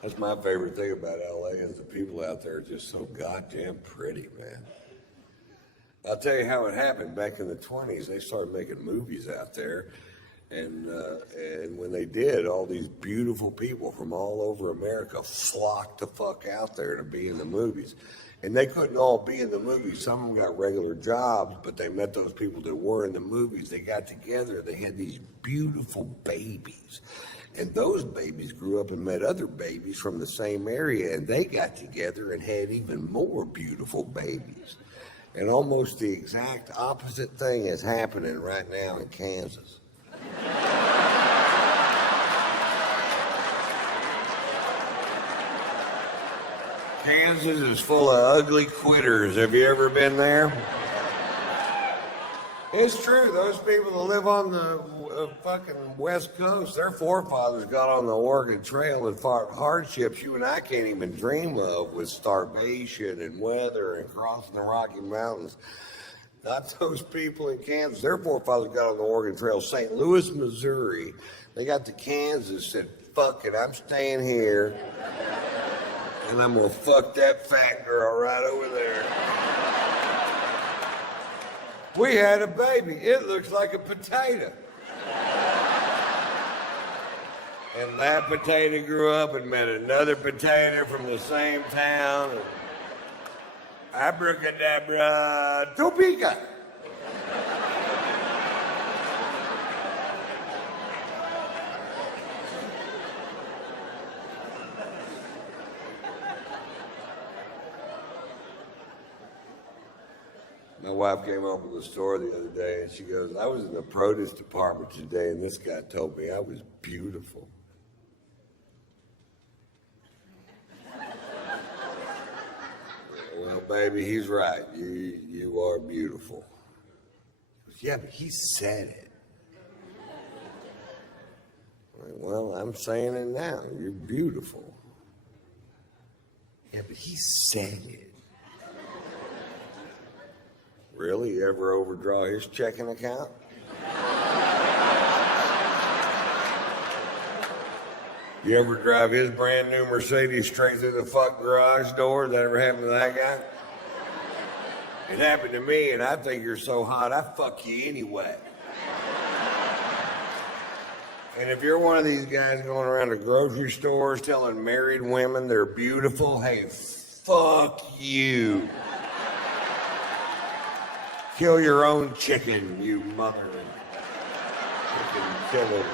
That's my favorite thing about LA is the people out there are just so goddamn pretty, man. I'll tell you how it happened. Back in the 20s, they started making movies out there. And when they did, all these beautiful people from all over America flocked the fuck out there to be in the movies. And they couldn't all be in the movies. Some of them got regular jobs, but they met those people that were in the movies. They got together. They had these beautiful babies. And those babies grew up and met other babies from the same area, and they got together and had even more beautiful babies. And almost the exact opposite thing is happening right now in Kansas. Kansas is full of ugly quitters. Have you ever been there? It's true. Those people that live on the fucking West Coast, their forefathers got on the Oregon Trail and fought hardships you and I can't even dream of, with starvation and weather and crossing the Rocky Mountains. Not those people in Kansas. Their forefathers got on the Oregon Trail, St. Louis, Missouri. They got to Kansas, said, "Fuck it, I'm staying here, and I'm gonna fuck that fat girl right over there." We had a baby. It looks like a potato. And that potato grew up and met another potato from the same town. Abracadabra, Topeka. My wife came home from the store the other day and she goes, "I was in the produce department today and this guy told me I was beautiful." "Well, baby, he's right. You are beautiful." She goes, "Yeah, but he said it." I'm like, "Well, I'm saying it now. You're beautiful." "Yeah, but he said it." "Really? You ever overdraw his checking account?" "You ever drive his brand new Mercedes straight through the fuck garage door? That ever happened to that guy?" "It happened to me, and I think you're so hot, I fuck you anyway." And if you're one of these guys going around to grocery stores telling married women they're beautiful, hey, fuck you. Kill your own chicken, you mother. Chicken killer.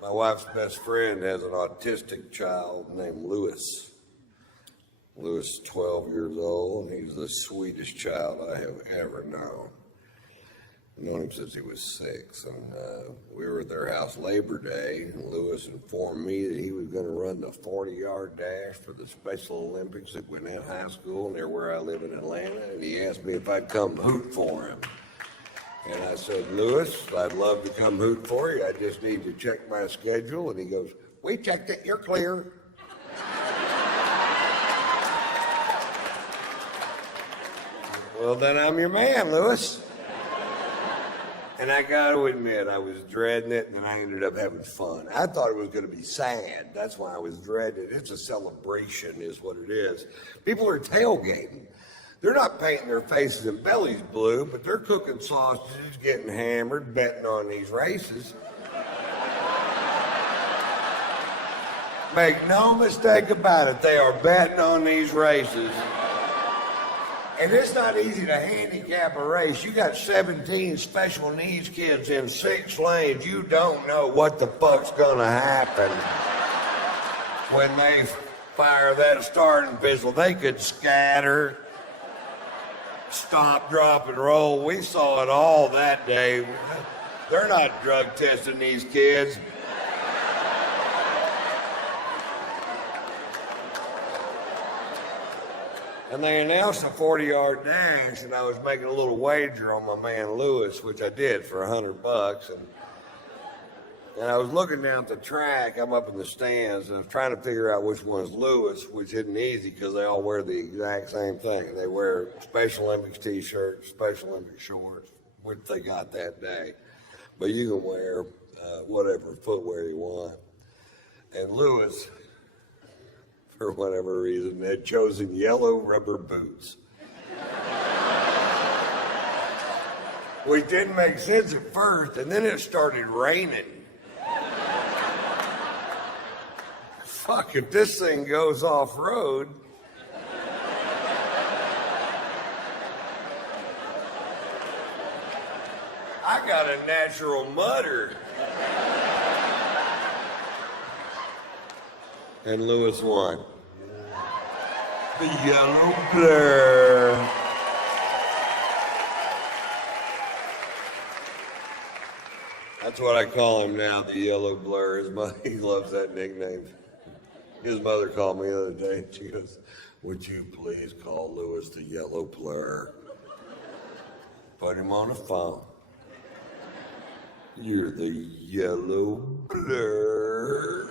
My wife's best friend has an autistic child named Lewis. Lewis is 12 years old, and he's the sweetest child I have ever known. I've known him since he was 6, and we were at their house Labor Day, and Lewis informed me that he was going to run the 40-yard dash for the Special Olympics at Gwinnett High School near where I live in Atlanta, and he asked me if I'd come hoot for him. And I said, Lewis, I'd love to come hoot for you. I just need to check my schedule. And he goes, we checked it. You're clear. Well, then I'm your man, Lewis. And I got to admit, I was dreading it, and I ended up having fun. I thought it was going to be sad. That's why I was dreading it. It's a celebration is what it is. People are tailgating. They're not painting their faces and bellies blue, but they're cooking sausages, getting hammered, betting on these races. Make no mistake about it, they are betting on these races. And it's not easy to handicap a race. You got 17 special needs kids in 6 lanes. You don't know what the fuck's gonna happen when they fire that starting pistol. They could scatter. Stop, drop, and roll. We saw it all that day. They're not drug testing these kids. And they announced a 40-yard dash, and I was making a little wager on my man Lewis, which I did for $100. And I was looking down at the track. I'm up in the stands, and I was trying to figure out which one's Lewis, which isn't easy because they all wear the exact same thing. They wear Special Olympics T-shirts, Special Olympics shorts, which they got that day. But you can wear whatever footwear you want. And Lewis, for whatever reason, had chosen yellow rubber boots. Which didn't make sense at first, and then it started raining. Fuck, if this thing goes off-road, I got a natural mudder. And Lewis won. The yellow blur. That's what I call him now, the yellow blur. He loves that nickname. His mother called me the other day, and she goes, would you please call Lewis the yellow blur? Put him on the phone. You're the yellow blur.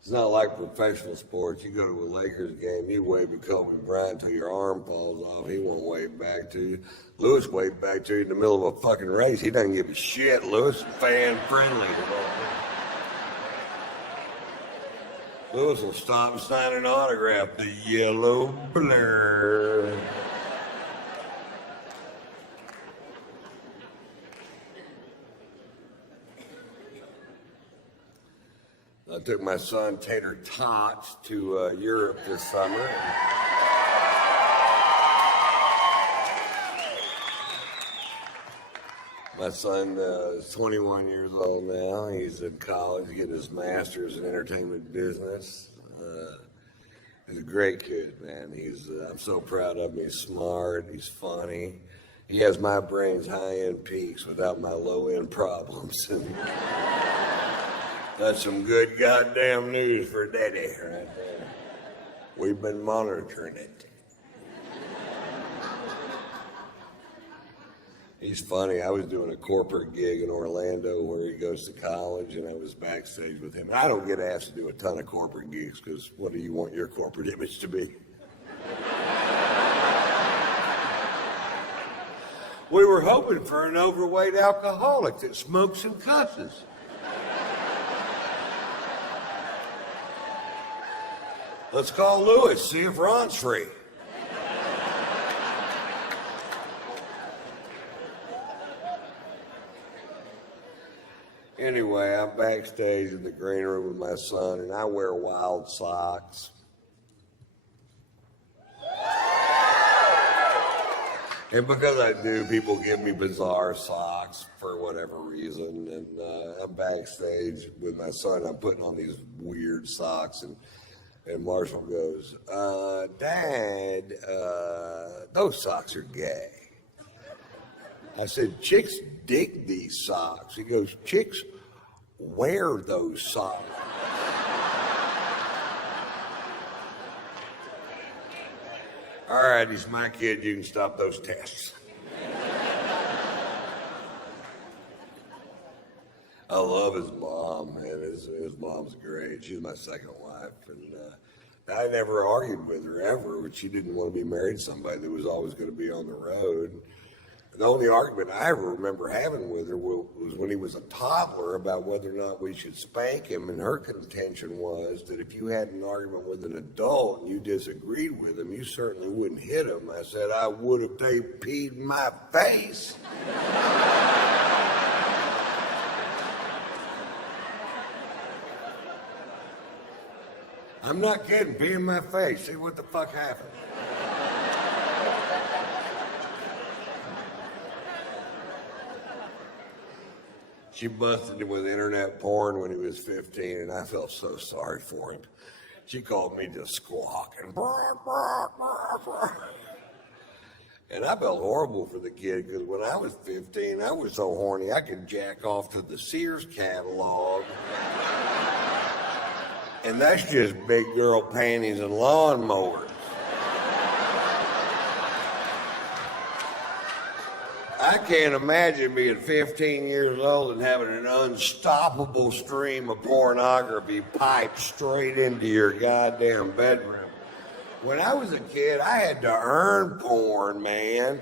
It's not like professional sports. You go to a Lakers game, you wave at Kobe Bryant till your arm falls off. He won't wave back to you. Lewis waved back to you in the middle of a fucking race. He doesn't give a shit. Lewis, fan friendly. Lewis will stop and sign an autograph. The yellow blur. I took my son Tater Tots to Europe this summer. My son is 21 years old now. He's in college getting his master's in entertainment business. He's a great kid, man. I'm so proud of him. He's smart. He's funny. He has my brain's high-end peaks without my low-end problems. That's some good goddamn news for Daddy right there. We've been monitoring it. He's funny. I was doing a corporate gig in Orlando where he goes to college, and I was backstage with him. I don't get asked to do a ton of corporate gigs because what do you want your corporate image to be? We were hoping for an overweight alcoholic that smokes and cusses. Let's call Lewis, see if Ron's free. Anyway, I'm backstage in the green room with my son, and I wear wild socks. And because I do, people give me bizarre socks for whatever reason. And I'm backstage with my son. I'm putting on these weird socks, and Marshall goes, Dad, those socks are gay. I said, chicks dig these socks. He goes, chicks wear those socks. All right, he's my kid. You can stop those tests. I love his mom, and his mom's great. She's my second wife, and I never argued with her ever, but she didn't want to be married to somebody that was always going to be on the road. The only argument I ever remember having with her was when he was a toddler about whether or not we should spank him, and her contention was that if you had an argument with an adult and you disagreed with him, you certainly wouldn't hit him. I said, I would if they peed in my face. I'm not kidding, pee in my face. See what the fuck happened. She busted him with internet porn when he was 15, and I felt so sorry for him. She called me just squawking. And I felt horrible for the kid, because when I was 15, I was so horny I could jack off to the Sears catalog. And that's just big girl panties and lawnmowers. I can't imagine being 15 years old and having an unstoppable stream of pornography piped straight into your goddamn bedroom. When I was a kid, I had to earn porn, man.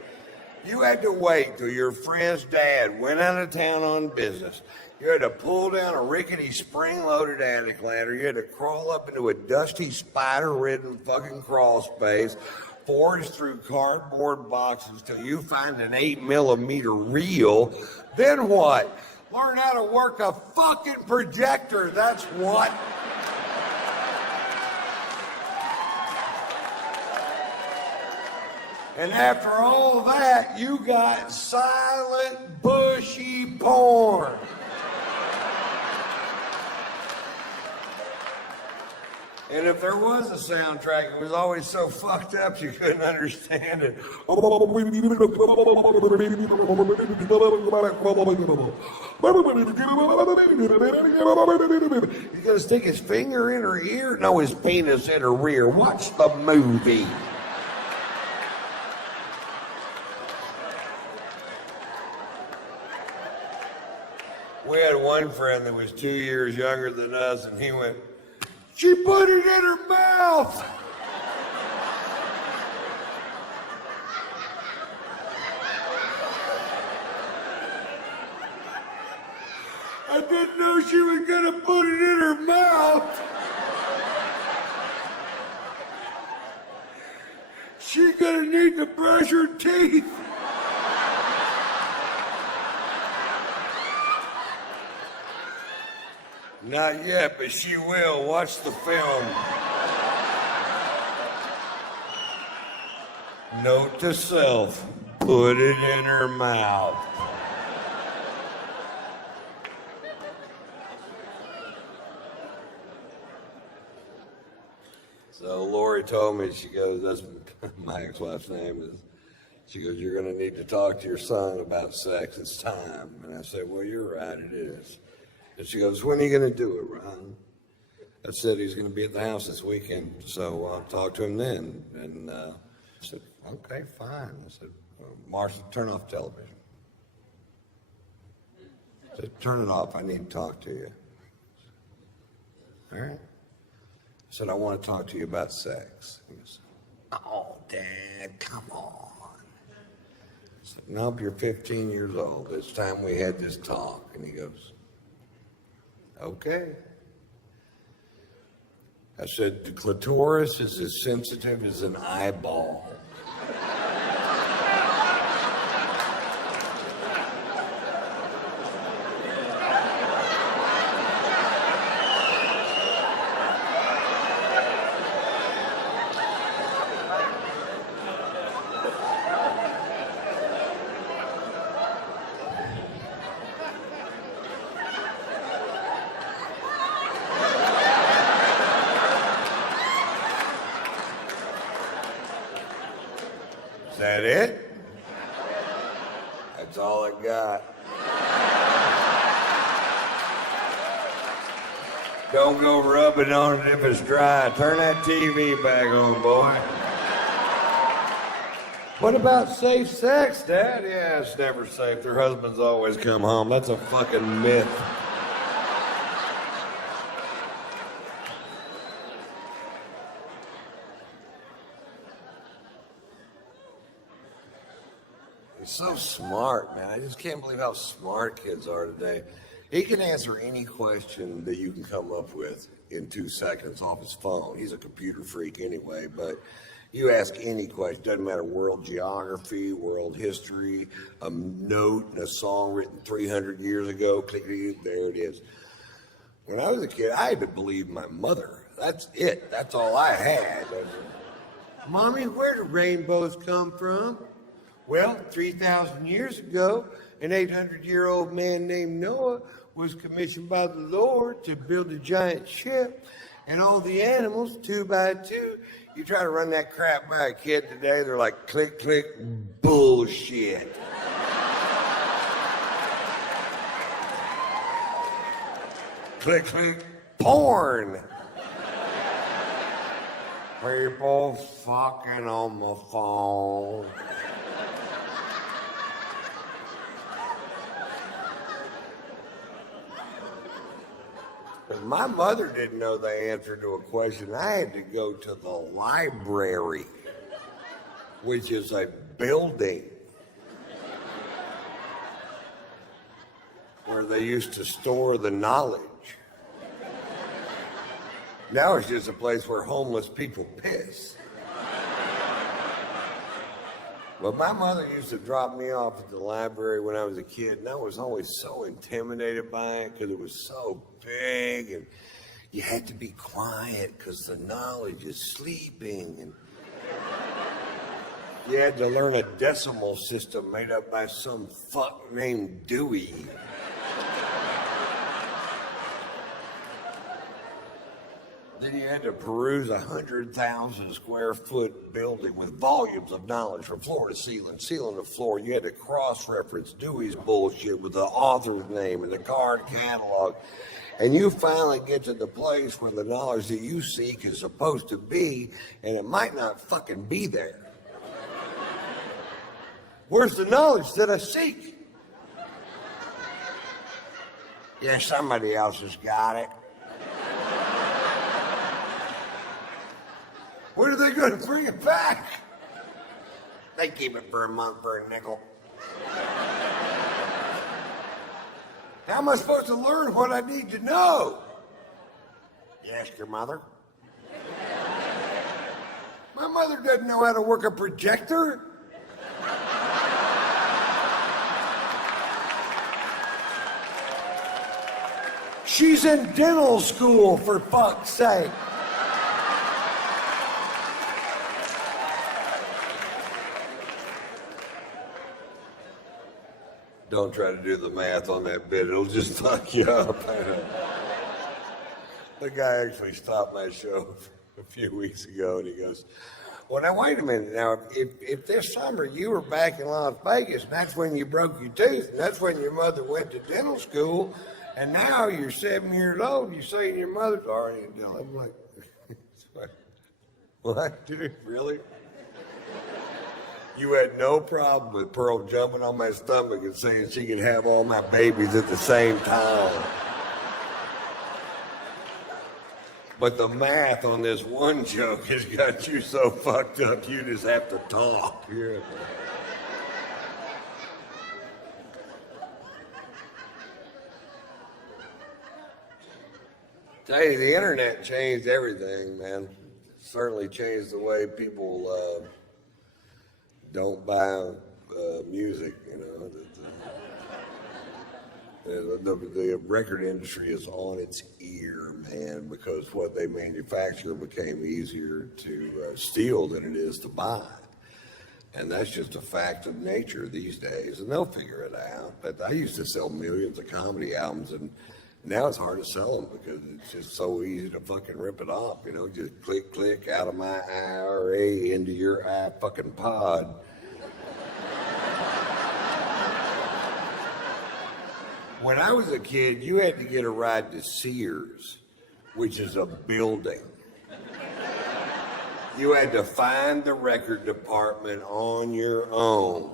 You had to wait till your friend's dad went out of town on business. You had to pull down a rickety spring-loaded attic ladder. You had to crawl up into a dusty, spider-ridden fucking crawl space, forge through cardboard boxes till you find an 8mm reel. Then what? Learn how to work a fucking projector, that's what. And after all that, you got silent, bushy porn. And if there was a soundtrack, it was always so fucked up you couldn't understand it. He's gonna stick his finger in her ear? No, his penis in her rear. Watch the movie. We had one friend that was 2 years younger than us, and he went, she put it in her mouth. I didn't know she was gonna put it in her mouth. She's gonna need to brush her teeth. Not yet, but she will. Watch the film. Note to self, put it in her mouth. So Lori told me, she goes, that's my ex-wife's name is, she goes, you're going to need to talk to your son about sex. It's time. And I said, well, you're right, it is. And she goes, when are you going to do it, Ron? I said, he's going to be at the house this weekend, so I'll talk to him then. And I said, okay, fine. I said, Marcia, turn off television. I said, turn it off. I need to talk to you. All right. I said, I want to talk to you about sex. He goes, oh, Dad, come on. I said, nope, you're 15 years old. It's time we had this talk. And he goes, okay. I said, the clitoris is as sensitive as an eyeball. that it? That's all I got. Don't go rubbing on it if it's dry. Turn that TV back on, boy. What about safe sex, Dad? Yeah, it's never safe. Their husbands always come home. That's a fucking myth. He's so smart, man. I just can't believe how smart kids are today. He can answer any question that you can come up with in 2 seconds off his phone. He's a computer freak anyway, but you ask any question, doesn't matter, world geography, world history, a note in a song written 300 years ago, click, there it is. When I was a kid, I had to believe my mother. That's it. That's all I had. Mommy, where do rainbows come from? Well, 3,000 years ago, an 800-year-old man named Noah was commissioned by the Lord to build a giant ship, and all the animals, 2 by 2. You try to run that crap by a kid today, they're like, click, click, bullshit. Click, click, porn. People fucking on my phone. If my mother didn't know the answer to a question, I had to go to the library, which is a building where they used to store the knowledge. Now it's just a place where homeless people piss. But my mother used to drop me off at the library when I was a kid, and I was always so intimidated by it because it was so big, and you had to be quiet because the knowledge is sleeping, and you had to learn a decimal system made up by some fuck named Dewey. Then you had to peruse 100,000 square foot building with volumes of knowledge from floor to ceiling, ceiling to floor. You had to cross-reference Dewey's bullshit with the author's name and the card catalog. And you finally get to the place where the knowledge that you seek is supposed to be, and it might not fucking be there. Where's the knowledge that I seek? Yeah, somebody else has got it. When are they going to bring it back? They keep it for a month for a nickel. How am I supposed to learn what I need to know? You ask your mother? My mother doesn't know how to work a projector. She's in dental school, for fuck's sake. Don't try to do the math on that bit. It'll just fuck you up. The guy actually stopped my show a few weeks ago, and he goes, well, now, wait a minute. Now, if this summer you were back in Las Vegas, and that's when you broke your tooth, and that's when your mother went to dental school, and now you're 7 years old, you say your mother's already in dental. I'm like, what, dude, really? You had no problem with Pearl jumping on my stomach and saying she could have all my babies at the same time. But the math on this one joke has got you so fucked up, you just have to talk. Yeah. Tell you, the internet changed everything, man. Certainly changed the way people don't buy music, you know. The record industry is on its ear, man, because what they manufacture became easier to steal than it is to buy. And that's just a fact of nature these days, and they'll figure it out. But I used to sell millions of comedy albums, and now it's hard to sell them because it's just so easy to fucking rip it off, you know, just click, click, out of my IRA into your fucking pod. When I was a kid, you had to get a ride to Sears, which is a building. You had to find the record department on your own.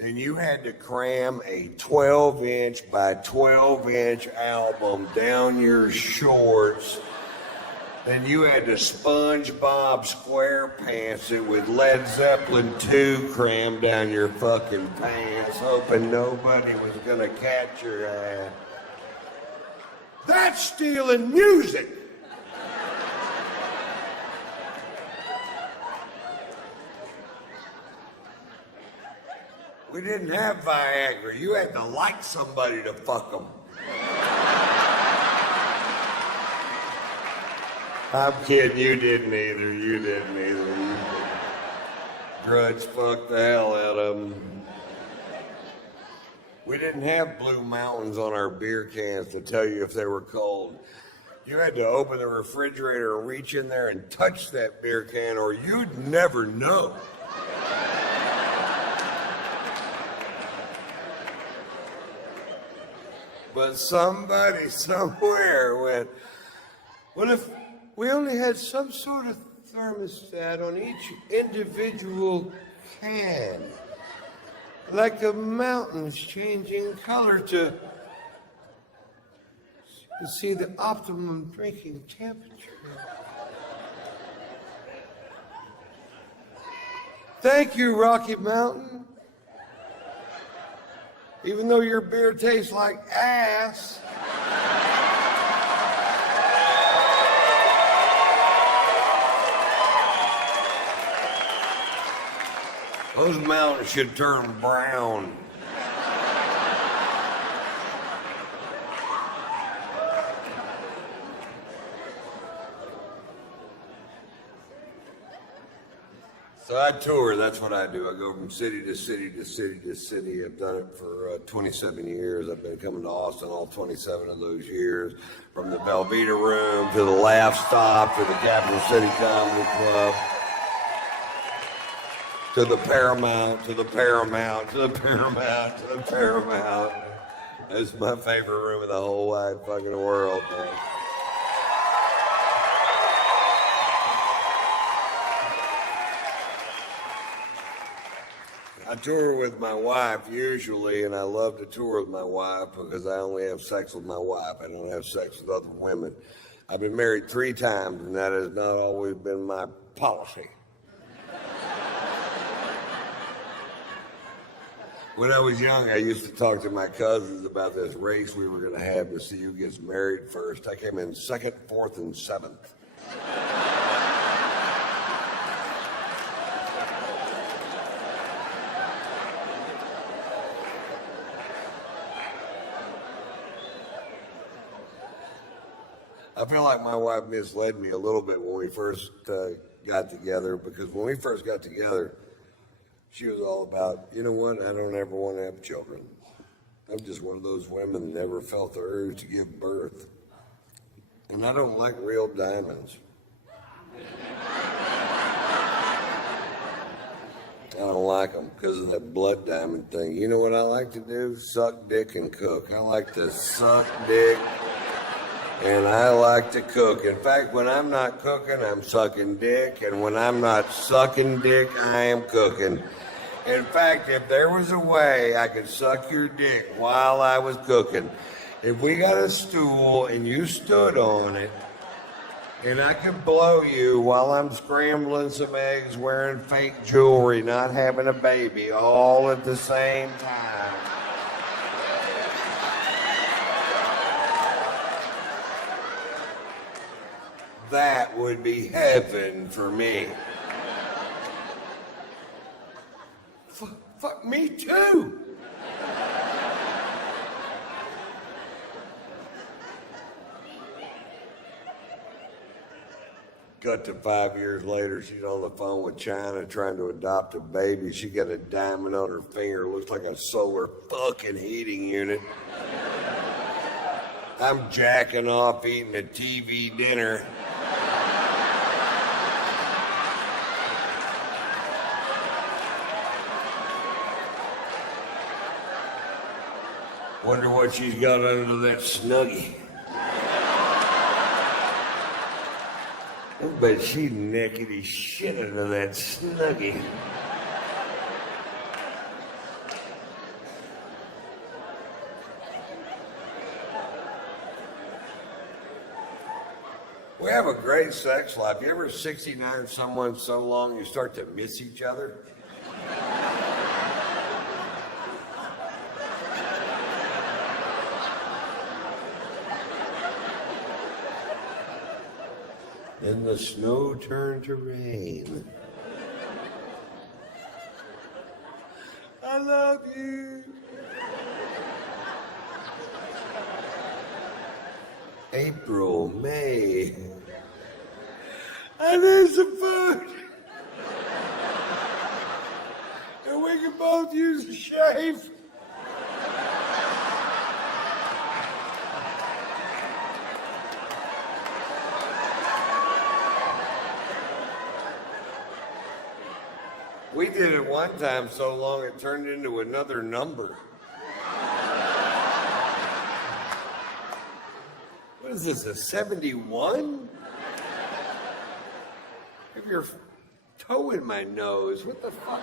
And you had to cram a 12-inch by 12-inch album down your shorts. And you had to SpongeBob SquarePants it with Led Zeppelin 2 crammed down your fucking pants, hoping nobody was gonna catch your ass. That's stealing music! We didn't have Viagra. You had to like somebody to fuck them. I'm kidding. You didn't either. You didn't either. Grudge fucked the hell out of them. We didn't have Blue Mountains on our beer cans to tell you if they were cold. You had to open the refrigerator and reach in there and touch that beer can, or you'd never know. But somebody somewhere went, well, if we only had some sort of thermostat on each individual can, like the mountains changing color to see the optimum drinking temperature. Thank you, Rocky Mountain. Even though your beer tastes like ass. Those mountains should turn brown. So I tour, that's what I do. I go from city to city to city to city. I've done it for 27 years. I've been coming to Austin all 27 of those years. From the Velveeta Room to the Laugh Stop to the Capital City Comedy Club to the Paramount, to the Paramount, to the Paramount, to the Paramount. That's my favorite room in the whole wide fucking world, man. I tour with my wife usually, and I love to tour with my wife because I only have sex with my wife. I don't have sex with other women. I've been married 3 times, and that has not always been my policy. When I was young, I used to talk to my cousins about this race we were going to have to see who gets married first. I came in 2nd, 4th, and 7th. I feel like my wife misled me a little bit when we first got together, because when we first got together, she was all about, you know what, I don't ever want to have children. I'm just one of those women that never felt the urge to give birth. And I don't like real diamonds. I don't like them because of that blood diamond thing. You know what I like to do? Suck dick and cook. I like to suck dick. And I like to cook. In fact, when I'm not cooking, I'm sucking dick. And when I'm not sucking dick, I am cooking. In fact, if there was a way I could suck your dick while I was cooking, if we got a stool and you stood on it, and I could blow you while I'm scrambling some eggs, wearing fake jewelry, not having a baby, all at the same time. That would be heaven for me. Fuck me too. Cut to 5 years later, she's on the phone with China trying to adopt a baby. She got a diamond on her finger, looks like a solar fucking heating unit. I'm jacking off eating a TV dinner. Wonder what she's got under that snuggie. I bet she neckety shit under that snuggie. We have a great sex life. You ever 69 someone so long you start to miss each other? Then the snow turned to rain. I love you. April, May. I need some food. And we can both use a shave. We did it one time so long it turned into another number. What is this, a 71? Have your toe in my nose. What the fuck?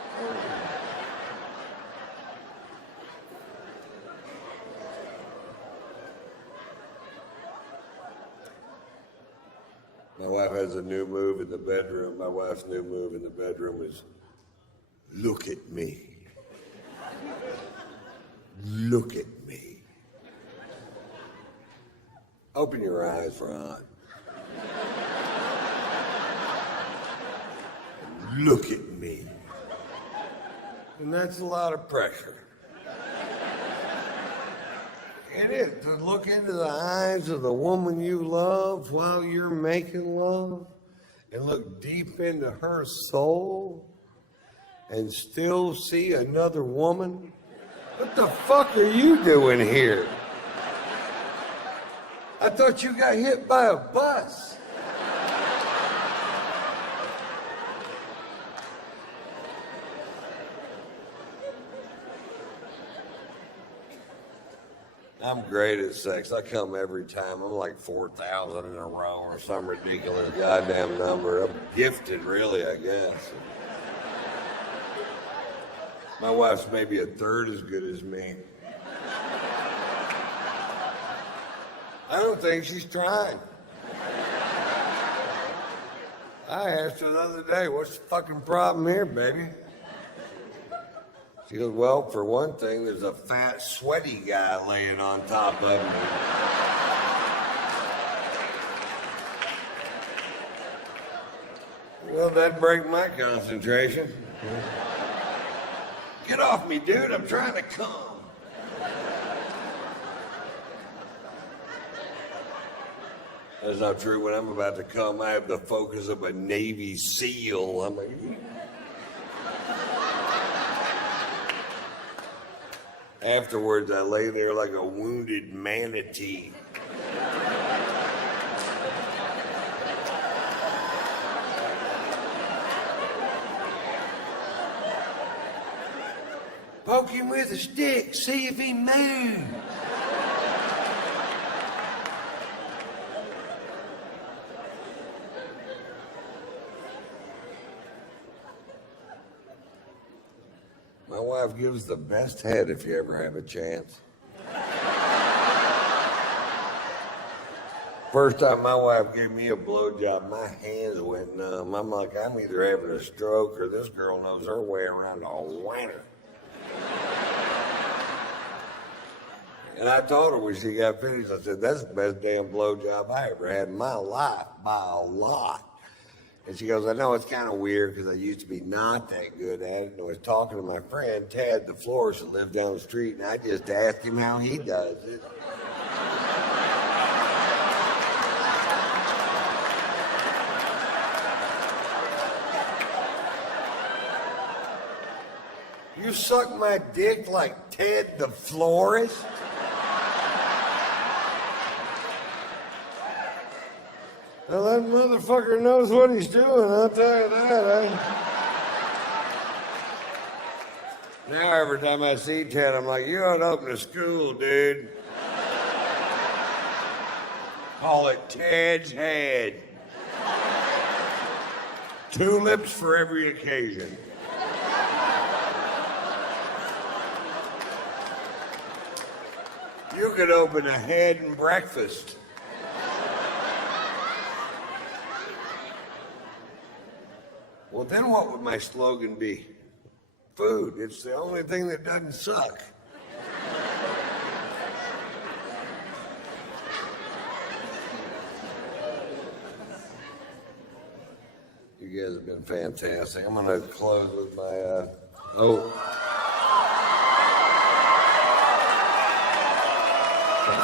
My wife has a new move in the bedroom. My wife's new move in the bedroom is, look at me. Look at me. Open your eyes, Ron. Look at me. And that's a lot of pressure. It is, to look into the eyes of the woman you love while you're making love and look deep into her soul and still see another woman? What the fuck are you doing here? I thought you got hit by a bus. I'm great at sex. I come every time. I'm like 4,000 in a row or some ridiculous goddamn number. I'm gifted, really, I guess. My wife's maybe a third as good as me. I don't think she's trying. I asked her the other day, what's the fucking problem here, baby? She goes, well, for one thing, there's a fat, sweaty guy laying on top of me. Well, that'd break my concentration. Get off me, dude. I'm trying to come. That's not true. When I'm about to come, I have the focus of a Navy SEAL. I'm like... Afterwards, I lay there like a wounded manatee. Poke him with a stick, see if he moves. My wife gives the best head if you ever have a chance. First time my wife gave me a blowjob, my hands went numb. I'm like, I'm either having a stroke or this girl knows her way around a whanner. And I told her when she got finished, I said, that's the best damn blowjob I ever had in my life, by a lot. And she goes, I know it's kind of weird because I used to be not that good at it. And I was talking to my friend, Ted, the florist that lived down the street, and I just asked him how he does it. You suck my dick like Ted, the florist? Well, that motherfucker knows what he's doing, I'll tell you that, Now every time I see Ted, I'm like, you ought to open a school, dude. Call it Ted's Head. Tulips for every occasion. You could open a head and breakfast. Well, then what would my slogan be? Food. It's the only thing that doesn't suck. You guys have been fantastic. I'm going to close with my,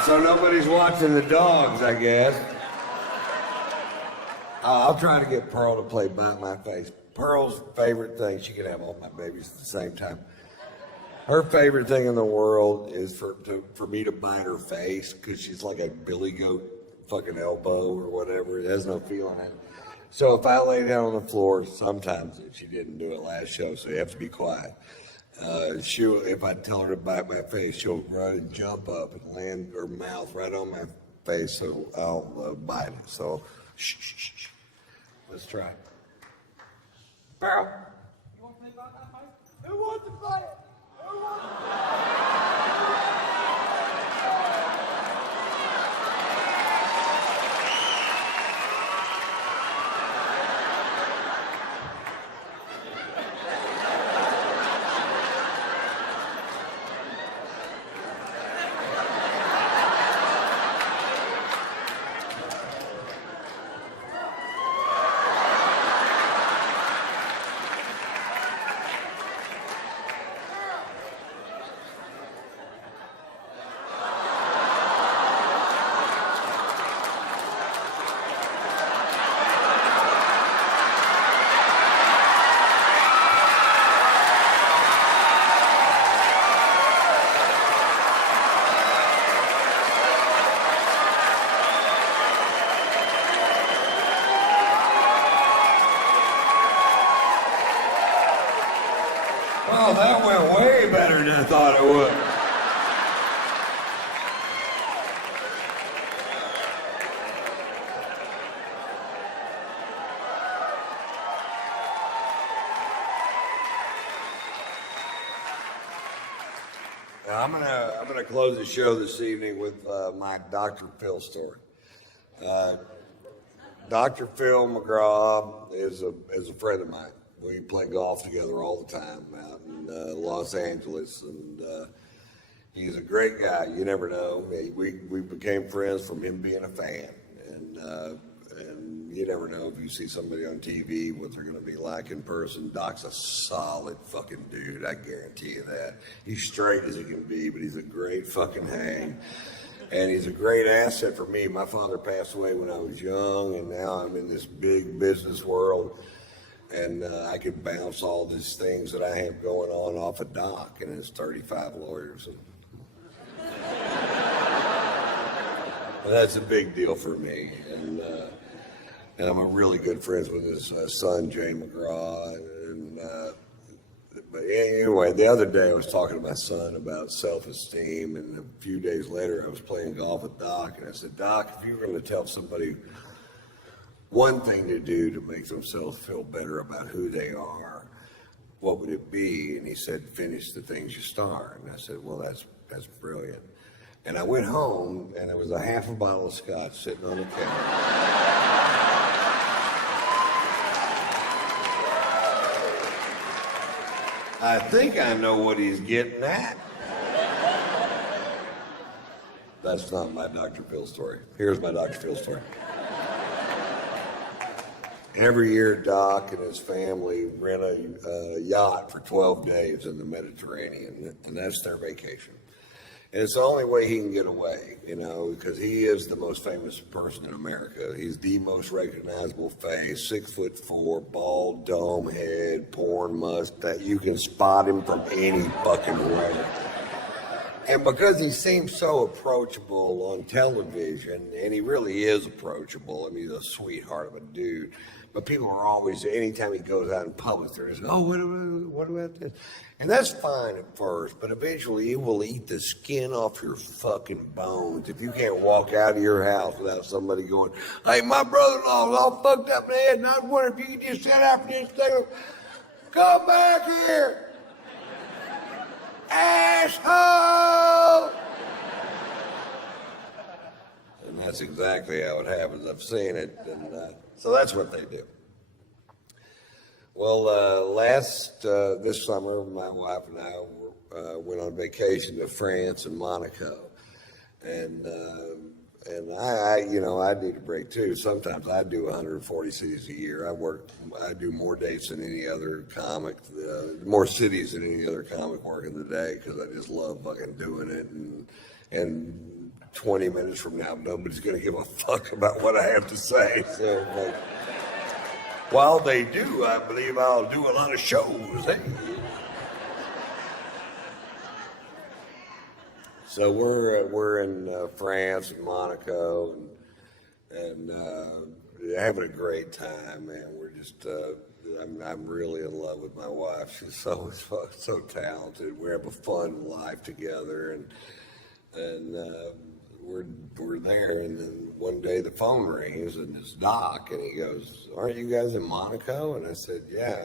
So nobody's watching the dogs, I guess. I'll try to get Pearl to play Bite My Face. Pearl's favorite thing, she can have all my babies at the same time. Her favorite thing in the world is for me to bite her face, because she's like a billy goat fucking elbow or whatever. It has no feeling in it. So if I lay down on the floor, sometimes she didn't do it last show, so you have to be quiet. If I tell her to bite my face, she'll run and jump up and land her mouth right on my face, so I'll bite it. So, shh. Let's try. Pearl. You want me to bite my face? Who wants to bite it? Who wants to bite it? Oh, that went way better than I thought it would. Now, I'm gonna close the show this evening with my Dr. Phil story. Dr. Phil McGraw is a friend of mine. We play golf together all the time out in Los Angeles, and he's a great guy. You never know. We became friends from him being a fan, and you never know if you see somebody on TV what they're going to be like in person. Doc's a solid fucking dude. I guarantee you that. He's straight as he can be, but he's a great fucking hang. And he's a great asset for me. My father passed away when I was young, and now I'm in this big business world. And I could bounce all these things that I have going on off of Doc and his 35 lawyers. And that's a big deal for me. And I'm a really good friends with his son, Jay McGraw. But anyway, the other day I was talking to my son about self-esteem, and a few days later I was playing golf with Doc, and I said, Doc, if you were going to tell somebody one thing to do to make themselves feel better about who they are, what would it be? And he said, finish the things you start. And I said, well, that's brilliant. And I went home, and there was a half a bottle of scotch sitting on the counter. I think I know what he's getting at. That's not my Dr. Phil story. Here's my Dr. Phil story. Every year, Doc and his family rent a yacht for 12 days in the Mediterranean, and that's their vacation. And it's the only way he can get away, because he is the most famous person in America. He's the most recognizable face, 6'4", bald, dome head, porn mustache. You can spot him from any fucking way. And because he seems so approachable on television, and he really is approachable, I mean, he's a sweetheart of a dude, But people are always, anytime he goes out in public, they're just, oh, what about this? And that's fine at first, but eventually it will eat the skin off your fucking bones if you can't walk out of your house without somebody going, hey, my brother-in-law's all fucked up in the head, and I wonder if you could just sit out for just a second. Come back here, asshole! And that's exactly how it happens. I've seen it, and so that's what they do. Well, this summer, my wife and I went on vacation to France and Monaco, and I need a break too. Sometimes I do 140 cities a year. I do more dates than any other comic, more cities than any other comic working the day because I just love fucking doing it. And 20 minutes from now, nobody's gonna give a fuck about what I have to say. So, while they do, I believe I'll do a lot of shows. Hey? So we're in France and Monaco and having a great time, man. We're just I'm really in love with my wife. She's so talented. We have a fun life together, and we're there. And then one day the phone rings and it's Doc, and he goes, "Aren't you guys in Monaco?" And I said, "Yeah."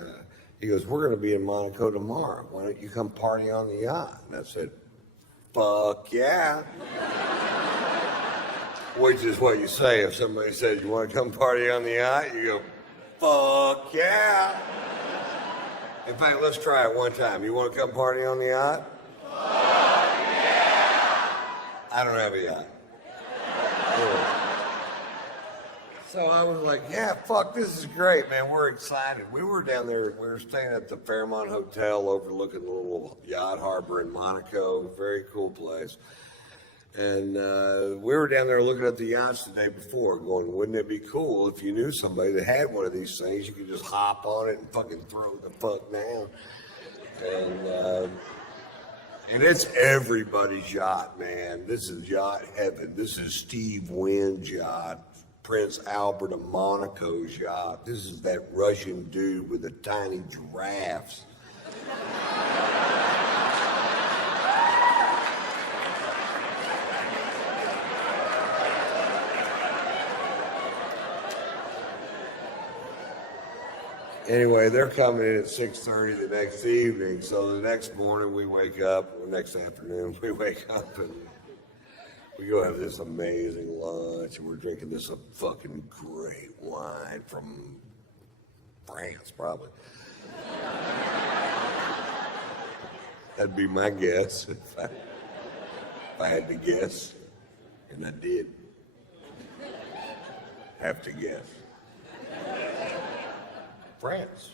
He goes, "We're going to be in Monaco tomorrow. Why don't you come party on the yacht?" And I said, "Fuck yeah." Which is what you say if somebody says, "You want to come party on the yacht?" You go, "Fuck yeah." In fact, let's try it one time. You want to come party on the yacht? Fuck yeah. I don't have a yacht. So I was like, yeah, fuck, this is great, man. We're excited. We were down there, we were staying at the Fairmont Hotel overlooking the little yacht harbor in Monaco. Very cool place. And we were down there looking at the yachts the day before, going, wouldn't it be cool if you knew somebody that had one of these things? You could just hop on it and fucking throw the fuck down. And it's everybody's yacht, man. This is yacht heaven. This is Steve Wynn's yacht, Prince Albert of Monaco's yacht. This is that Russian dude with the tiny giraffes. Anyway, they're coming in at 6:30 the next evening, so the next morning we wake up, or next afternoon we wake up and we go have this amazing lunch, and we're drinking this fucking great wine from France, probably. That'd be my guess if I had to guess, and I did have to guess. France.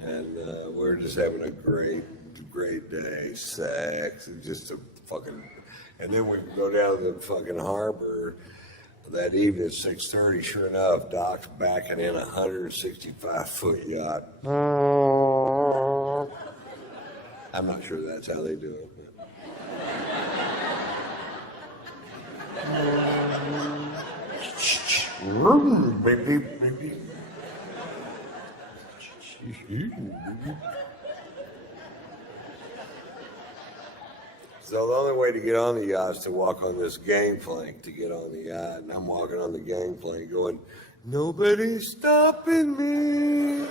And we're just having a great day, sex, and just a fucking, and then we go down to the fucking harbor that evening at 6:30. Sure enough, Doc's backing in a 165-foot yacht. I'm not sure that's how they do it. Baby. So the only way to get on the yacht is to walk on this gangplank to get on the yacht. And I'm walking on the gangplank going, nobody's stopping me.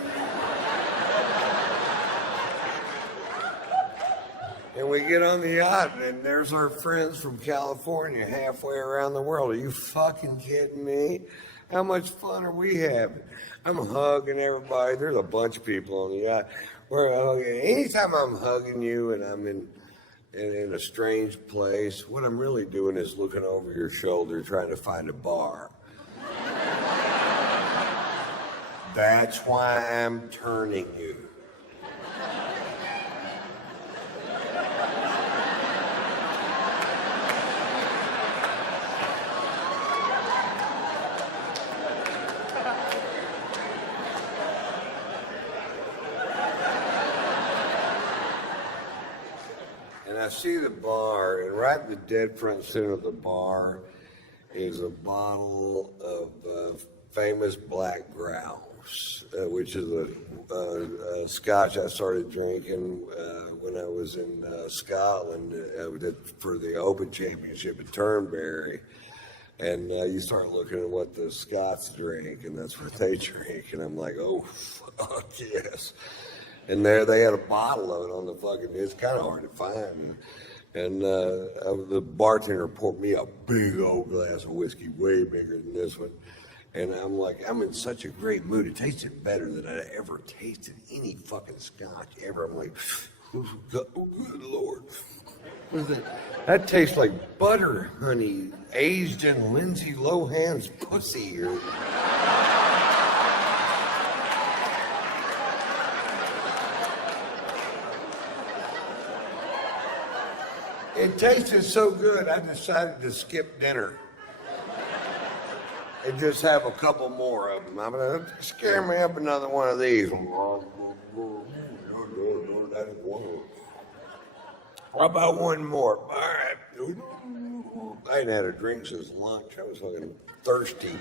And we get on the yacht, and there's our friends from California halfway around the world. Are you fucking kidding me? How much fun are we having? I'm hugging everybody. There's a bunch of people on the yacht. We're hugging. Anytime I'm hugging you and I'm in a strange place, what I'm really doing is looking over your shoulder trying to find a bar. That's why I'm turning you. I see the bar, and right in the dead front center of the bar is a bottle of famous black grouse, which is a Scotch I started drinking when I was in Scotland for the Open Championship at Turnberry. And you start looking at what the Scots drink, and that's what they drink. And I'm like, oh, fuck yes. And there they had a bottle of it on the fucking, it's kind of hard to find. And the bartender poured me a big old glass of whiskey, way bigger than this one. And I'm like, I'm in such a great mood. It tasted better than I'd ever tasted any fucking Scotch ever. I'm like, oh, good Lord. What is that? That tastes like butter, honey, aged in Lindsay Lohan's pussy. It tasted so good, I decided to skip dinner and just have a couple more of them. I'm gonna scare me up another one of these. How about one more? All right. I hadn't had a drink since lunch. I was fucking thirsty.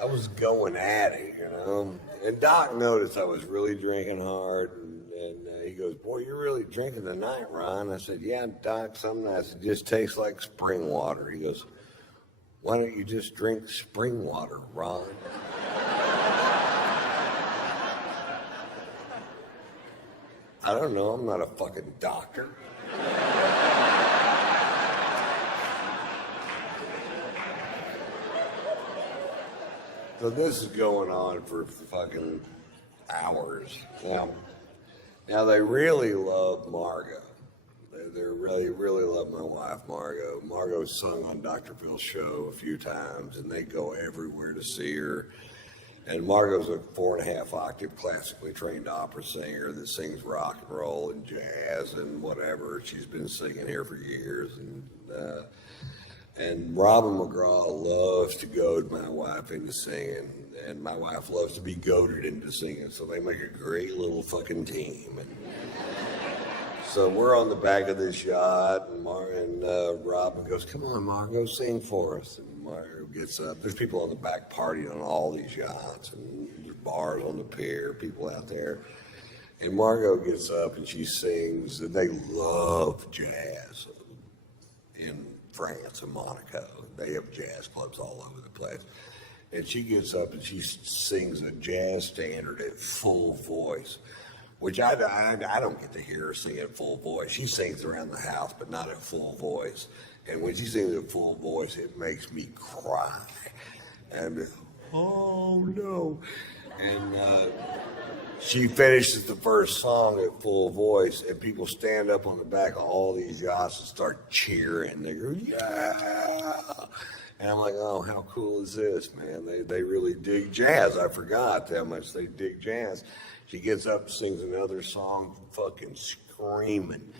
I was going at it, you know. And Doc noticed I was really drinking hard, and he goes, "Boy, you're really drinking tonight, Ron." I said, "Yeah, Doc, some nights it just tastes like spring water." He goes, "Why don't you just drink spring water, Ron?" I don't know, I'm not a fucking doctor. So this is going on for fucking hours. Now they really love Margot. They really love my wife, Margot. Margot's sung on Dr. Phil's show a few times, and they go everywhere to see her. And Margot's a 4.5 octave classically trained opera singer that sings rock and roll and jazz and whatever. She's been singing here for years. And Robin McGraw loves to goad my wife into singing, and my wife loves to be goaded into singing, so they make a great little fucking team. And so we're on the back of this yacht, and Robin goes, "Come on, Margot, sing for us." And Margot gets up. There's people on the back partying on all these yachts, and there's bars on the pier, people out there. And Margot gets up and she sings, and they love jazz in France and Monaco. They have jazz clubs all over the place. And she gets up and she sings a jazz standard at full voice, which I don't get to hear her sing at full voice. She sings around the house, but not at full voice. And when she sings at full voice, it makes me cry. And, oh no. And she finishes the first song at full voice, and people stand up on the back of all these yachts and start cheering. They go, "Yeah!" And I'm like, oh, how cool is this, man? They really dig jazz. I forgot how much they dig jazz. She gets up and sings another song, fucking screaming.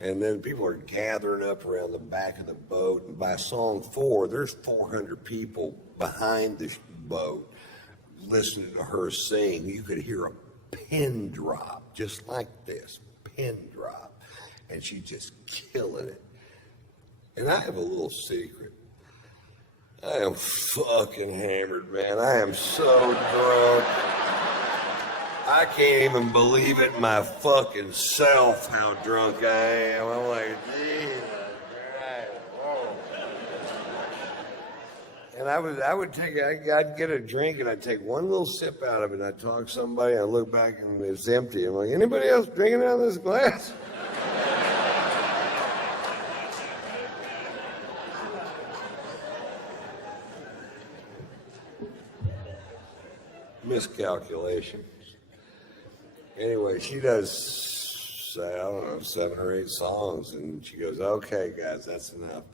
And then people are gathering up around the back of the boat. And by song 4, there's 400 people behind the boat listening to her sing. You could hear a pin drop, just like this, pin drop. And she's just killing it. And I have a little secret. I am fucking hammered, man. I am so drunk. I can't even believe it my fucking self how drunk I am. I'm like, Jesus Christ. Whoa. And I'd get a drink and I'd take one little sip out of it and I'd talk to somebody and I'd look back and it's empty. I'm like, anybody else drinking out of this glass? Miscalculation. Anyway, she does, I don't know, 7 or 8 songs, and she goes, "Okay, guys, that's enough."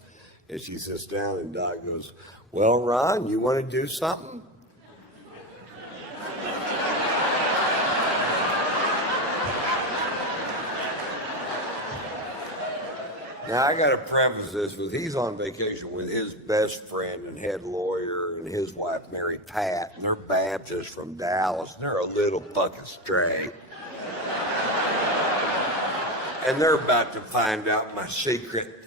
And she sits down, and Doc goes, "Well, Ron, you want to do something?" Now, I got to preface this with he's on vacation with his best friend and head lawyer and his wife, Mary Pat, and they're Baptists from Dallas. They're a little fucking straight. And they're about to find out my secret.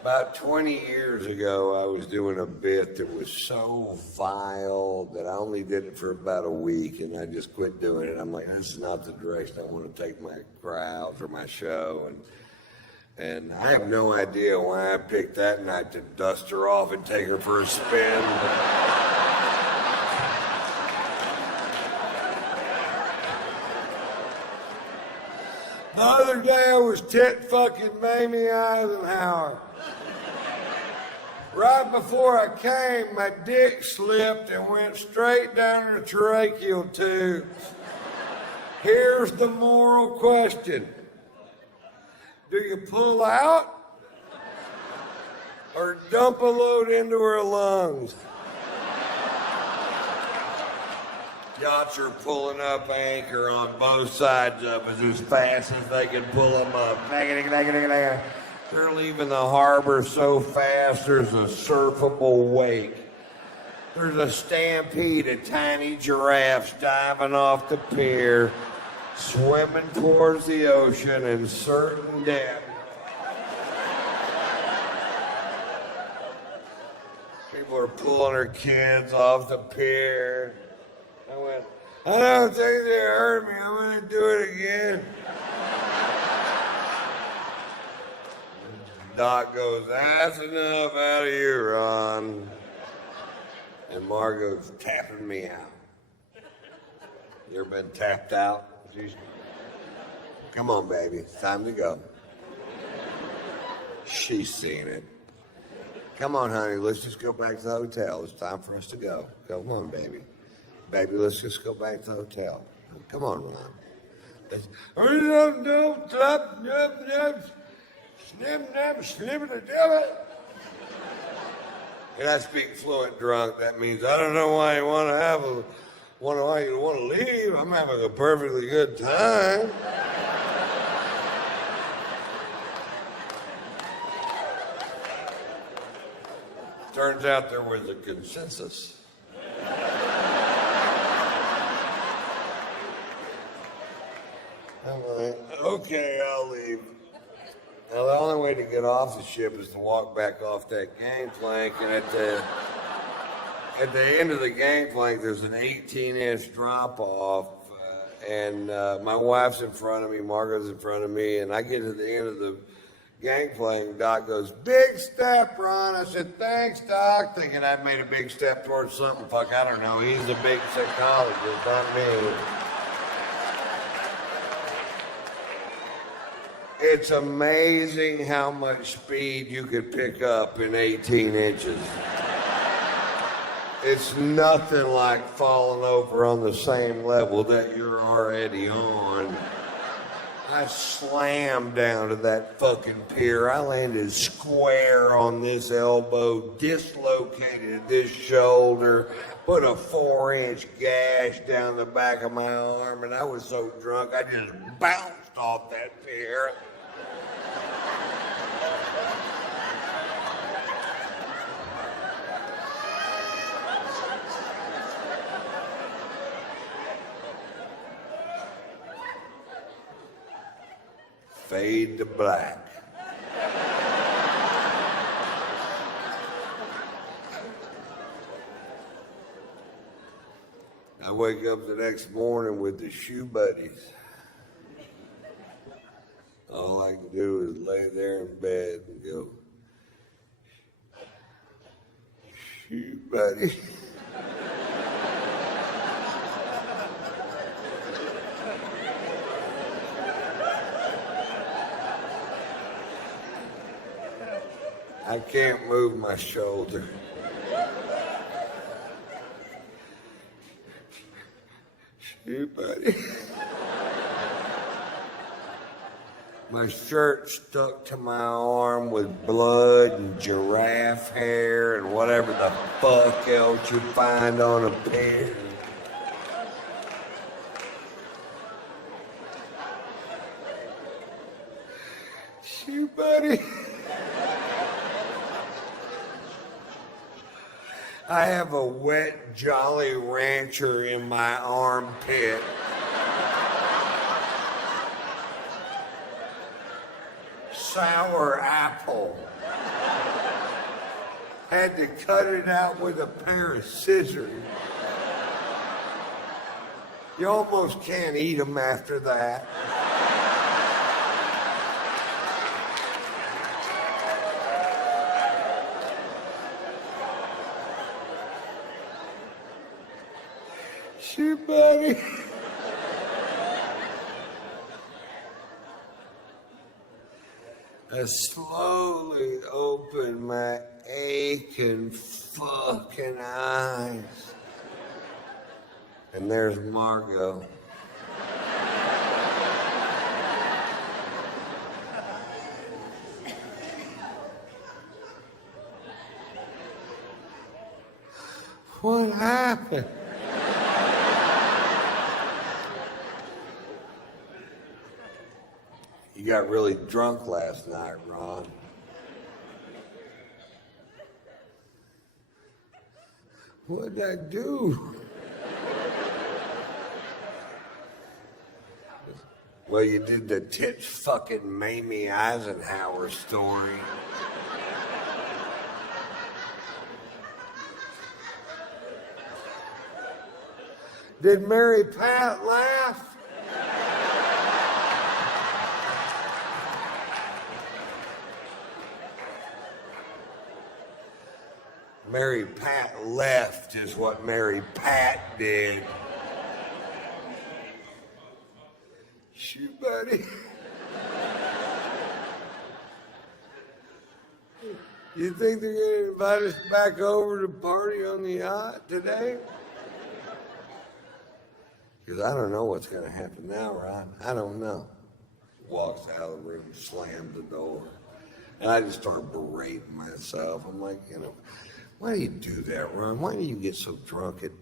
About 20 years ago, I was doing a bit that was so vile that I only did it for about a week, and I just quit doing it. I'm like, this is not the direction I want to take my crowds or my show. And I have no idea why I picked that night to dust her off and take her for a spin. The other day I was tit fucking Mamie Eisenhower. Right before I came, my dick slipped and went straight down her tracheal tube. Here's the moral question. Do you pull out or dump a load into her lungs? Yachts are pulling up anchor on both sides of us as fast as they can pull them up. They're leaving the harbor so fast there's a surfable wake. There's a stampede of tiny giraffes diving off the pier, swimming towards the ocean in certain death. People are pulling their kids off the pier. I went, I don't think they hurt me. I'm going to do it again. Doc goes, that's enough out of you, Ron. And Margot's tapping me out. You ever been tapped out? Come on, baby. It's time to go. She's seen it. Come on, honey. Let's just go back to the hotel. It's time for us to go. Come on, baby. Baby, let's just go back to the hotel. Come on, Ron. And I speak fluent drunk. That means I don't know why you want to why you want to leave. I'm having a perfectly good time. Turns out there was a consensus. I'm like, okay, I'll leave. Now, the only way to get off the ship is to walk back off that gangplank, and at the end of the gangplank, there's an 18-inch drop-off, and my wife's in front of me, Margot's in front of me, and I get to the end of the gangplank, Doc goes, big step, Ron. I said, thanks, Doc, thinking I'd made a big step towards something. Fuck, I don't know. He's a big psychologist, not me. It's amazing how much speed you could pick up in 18 inches. It's nothing like falling over on the same level that you're already on. I slammed down to that fucking pier. I landed square on this elbow, dislocated this shoulder, put a 4-inch gash down the back of my arm, and I was so drunk I just bounced off that pier. Fade to black. I wake up the next morning with the shoe buddies. All I can do is lay there in bed and go, shoe buddy. I can't move my shoulder. Shoot, buddy. My shirt stuck to my arm with blood and giraffe hair and whatever the fuck else you find on a pier. Shoot, buddy. I have a wet Jolly Rancher in my armpit. Sour apple. Had to cut it out with a pair of scissors. You almost can't eat them after that. Shoot, buddy. I slowly opened my aching fucking eyes. And there's Margot. What happened? You got really drunk last night, Ron. What'd I do? Well, you did the tits fucking Mamie Eisenhower story. Did Mary Pat laugh? Mary Pat left is what Mary Pat did. Shoot, buddy. You think they're gonna invite us back over to party on the yacht today? Because I don't know what's gonna happen now, Ron. I don't know. Walks out of the room, slams the door. And I just start berating myself. I'm like, why do you do that, Ron? Why do you get so drunk it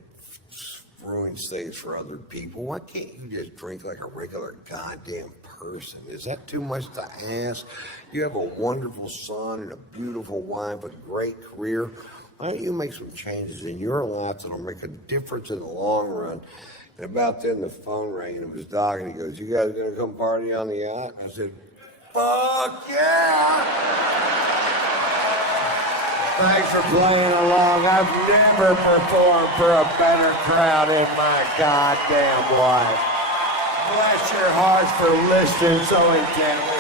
ruins things for other people? Why can't you just drink like a regular goddamn person? Is that too much to ask? You have a wonderful son and a beautiful wife, a great career. Why don't you make some changes in your life that'll make a difference in the long run? And about then the phone rang and it was Doc and he goes, "You guys gonna come party on the yacht?" I said, "Fuck yeah!" Thanks for playing along. I've never performed for a better crowd in my goddamn life. Bless your hearts for listening so intently.